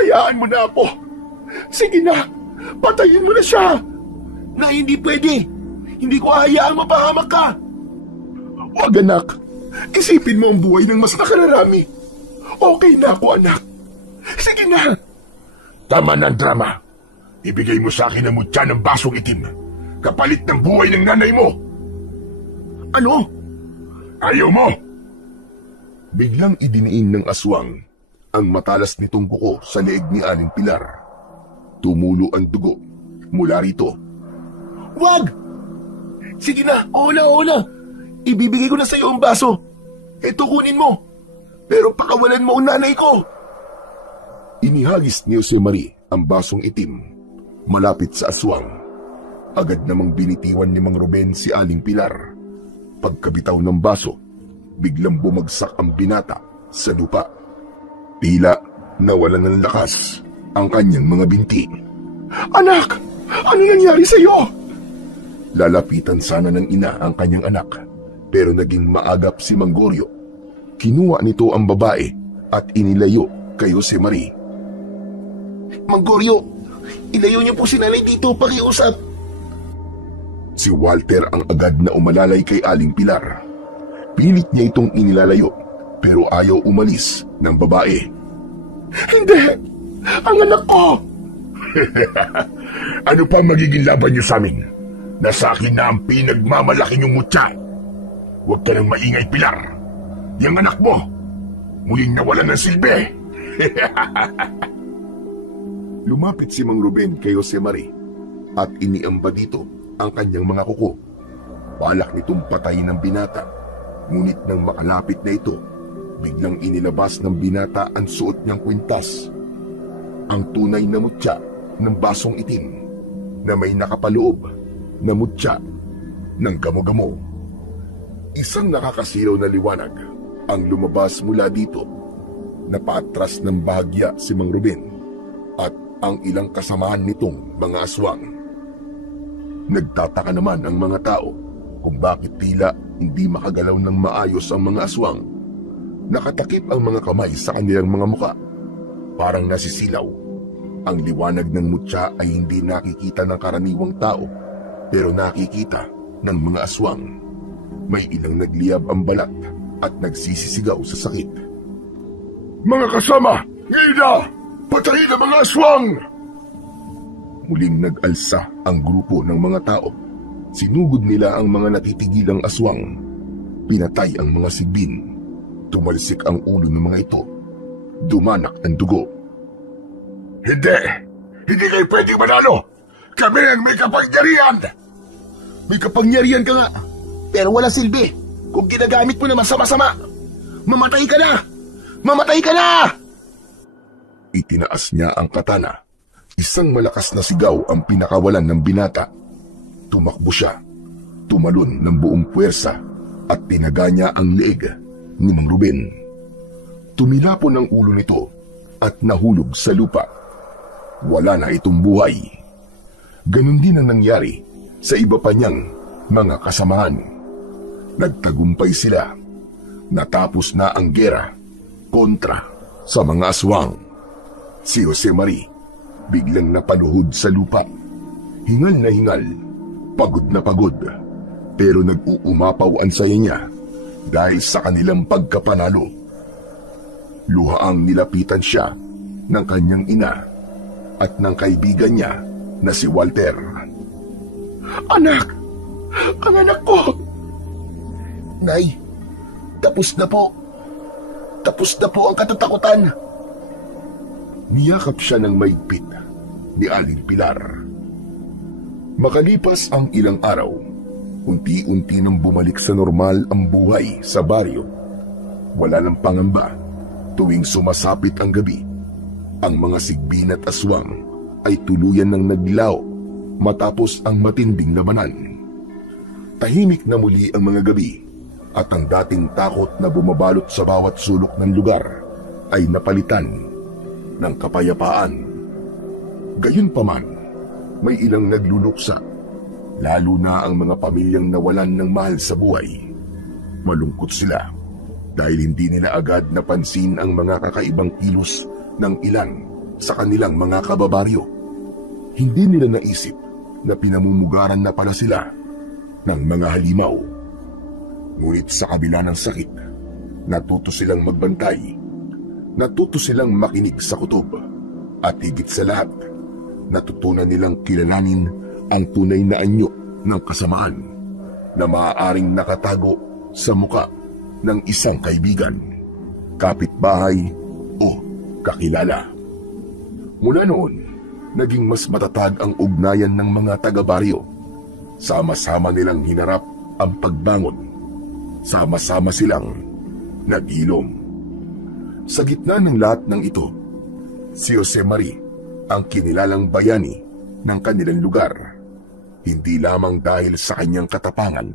hayaan mo na ako. Sige na, patayin mo na siya. Na hindi pwede. Hindi ko hayaang mapahamak ka. Huwag, anak. Isipin mo ang buhay ng mas nakararami. Okay na ako, anak. Sige na. Tama na ang drama. Ibigay mo sa akin ang mutya ng basong itim, kapalit ng buhay ng nanay mo. Ano? Ayaw mo? Biglang idiniin ng aswang ang matalas nitong kuko sa leeg ni Aling Pilar. Tumulo ang dugo mula rito. Wag! Sige na, oo na. Ibibigay ko na sa iyo ang baso. Ito, kunin mo. Pero pakawalan mo ang nanay ko. Inihagis ni Josemarie ang basong itim malapit sa aswang. Agad namang binitiwan ni Mang Ruben si Aling Pilar. Pagkabitaw ng baso, biglang bumagsak ang binata sa lupa. Tila nawalan ng lakas ang kanyang mga binti. Anak! Ano nangyari sa iyo? Lalapitan sana ng ina ang kanyang anak, pero naging maagap si Mang Goryo. Kinuha nito ang babae at inilayo kay Josemarie. Mang Goryo, ilayo niyo po si nanay dito, pakiusap. Si Walter ang agad na umalalay kay Aling Pilar. Pilit niya itong inilalayo, pero ayaw umalis ng babae. Hindi! Ang anak ko! Ano pa magiging laban niyo sa amin? Nasa akin na ang pinagmamalaki niyong mutya. Huwag ka nang maingay, Pilar. Yang anak mo, muling nawalan ng silbi. Lumapit si Mang Ruben kay Josemarie at iniamba dito ang kanyang mga kuko. Balak nitong patayin ng binata. Ngunit nang makalapit na ito, biglang inilabas ng binata ang suot niyang kwintas. Ang tunay na mutya ng basong itim na may nakapaloob na mutya ng gamo-gamo. Isang nakakasilaw na liwanag ang lumabas mula dito. Napaatras ng bahagya si Mang Ruben at ang ilang kasamahan nitong mga aswang. Nagtataka naman ang mga tao kung bakit tila hindi makagalaw ng maayos ang mga aswang. Nakatakip ang mga kamay sa kanilang mga muka. Parang nasisilaw. Ang liwanag ng mutya ay hindi nakikita ng karaniwang tao, pero nakikita ng mga aswang. May ilang nagliyab ang balat at nagsisisigaw sa sakit. Mga kasama, ngayon na! Patayin ang mga aswang! Muling nag-alsa ang grupo ng mga tao. Sinugod nila ang mga natitigilang aswang. Pinatay ang mga sigbin. Tumalsik ang ulo ng mga ito. Dumanak ang dugo. Hindi! Hindi kayo pwedeng manalo! Kami ang may kapangyarihan! May kapangyarihan ka nga, pero wala silbi kung ginagamit mo na masama-sama. Mamatay ka na! Mamatay ka na! Itinaas niya ang katana. Isang malakas na sigaw ang pinakawalan ng binata. Tumakbo siya. Tumalon ng buong puwersa at tinaga niya ang leeg ni Mang Ruben. Tumilapon ang ulo nito at nahulog sa lupa. Wala na itong buhay. Ganon din ang nangyari sa iba pa niyang mga kasamahan. Nagtagumpay sila. Natapos na ang gera kontra sa mga aswang. Si Jose Mari biglang napaluhod sa lupa. Hingal na hingal, pagod na pagod, pero nag-uumapaw ang saya niya dahil sa kanilang pagkapanalo. Luhaang nilapitan siya ng kanyang ina at ng kaibigan niya na si Walter. Anak! Ang anak ko! Nay, tapos na po. Tapos na po ang katatakutan. Niyakap siya ng maigpit ni Aling Pilar. Makalipas ang ilang araw, unti-unti nang bumalik sa normal ang buhay sa baryo. Wala ng pangamba tuwing sumasapit ang gabi. Ang mga sigbin at aswang ay tuluyan ng naglaho matapos ang matinding labanan. Tahimik na muli ang mga gabi at ang dating takot na bumabalot sa bawat sulok ng lugar ay napalitan ng kapayapaan. Gayunpaman, may ilang nagluluksa, lalo na ang mga pamilyang nawalan ng mahal sa buhay. Malungkot sila dahil hindi nila agad napansin ang mga kakaibang kilos ng ilan sa kanilang mga kababaryo. Hindi nila naisip na pinamumugaran na pala sila ng mga halimaw. Ngunit sa kabila ng sakit, natuto silang magbantay. Natuto silang makinig sa kutob. At higit sa lahat, natutunan nilang kilalanin ang tunay na anyo ng kasamaan na maaaring nakatago sa muka ng isang kaibigan, kapitbahay o kakilala. Mula noon, naging mas matatag ang ugnayan ng mga taga-baryo. Sama-sama nilang hinarap ang pagbangon. Sama-sama silang nag-ilom. Sa gitna ng lahat ng ito, si Jose Mari ang kinilalang bayani ng kanilang lugar. Hindi lamang dahil sa kanyang katapangan,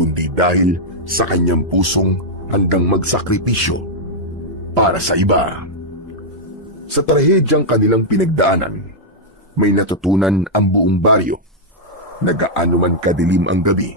kundi dahil sa kanyang pusong handang magsakripisyo para sa iba. Sa trahedyang kanilang pinagdaanan, may natutunan ang buong baryo na gaano man kadilim ang gabi,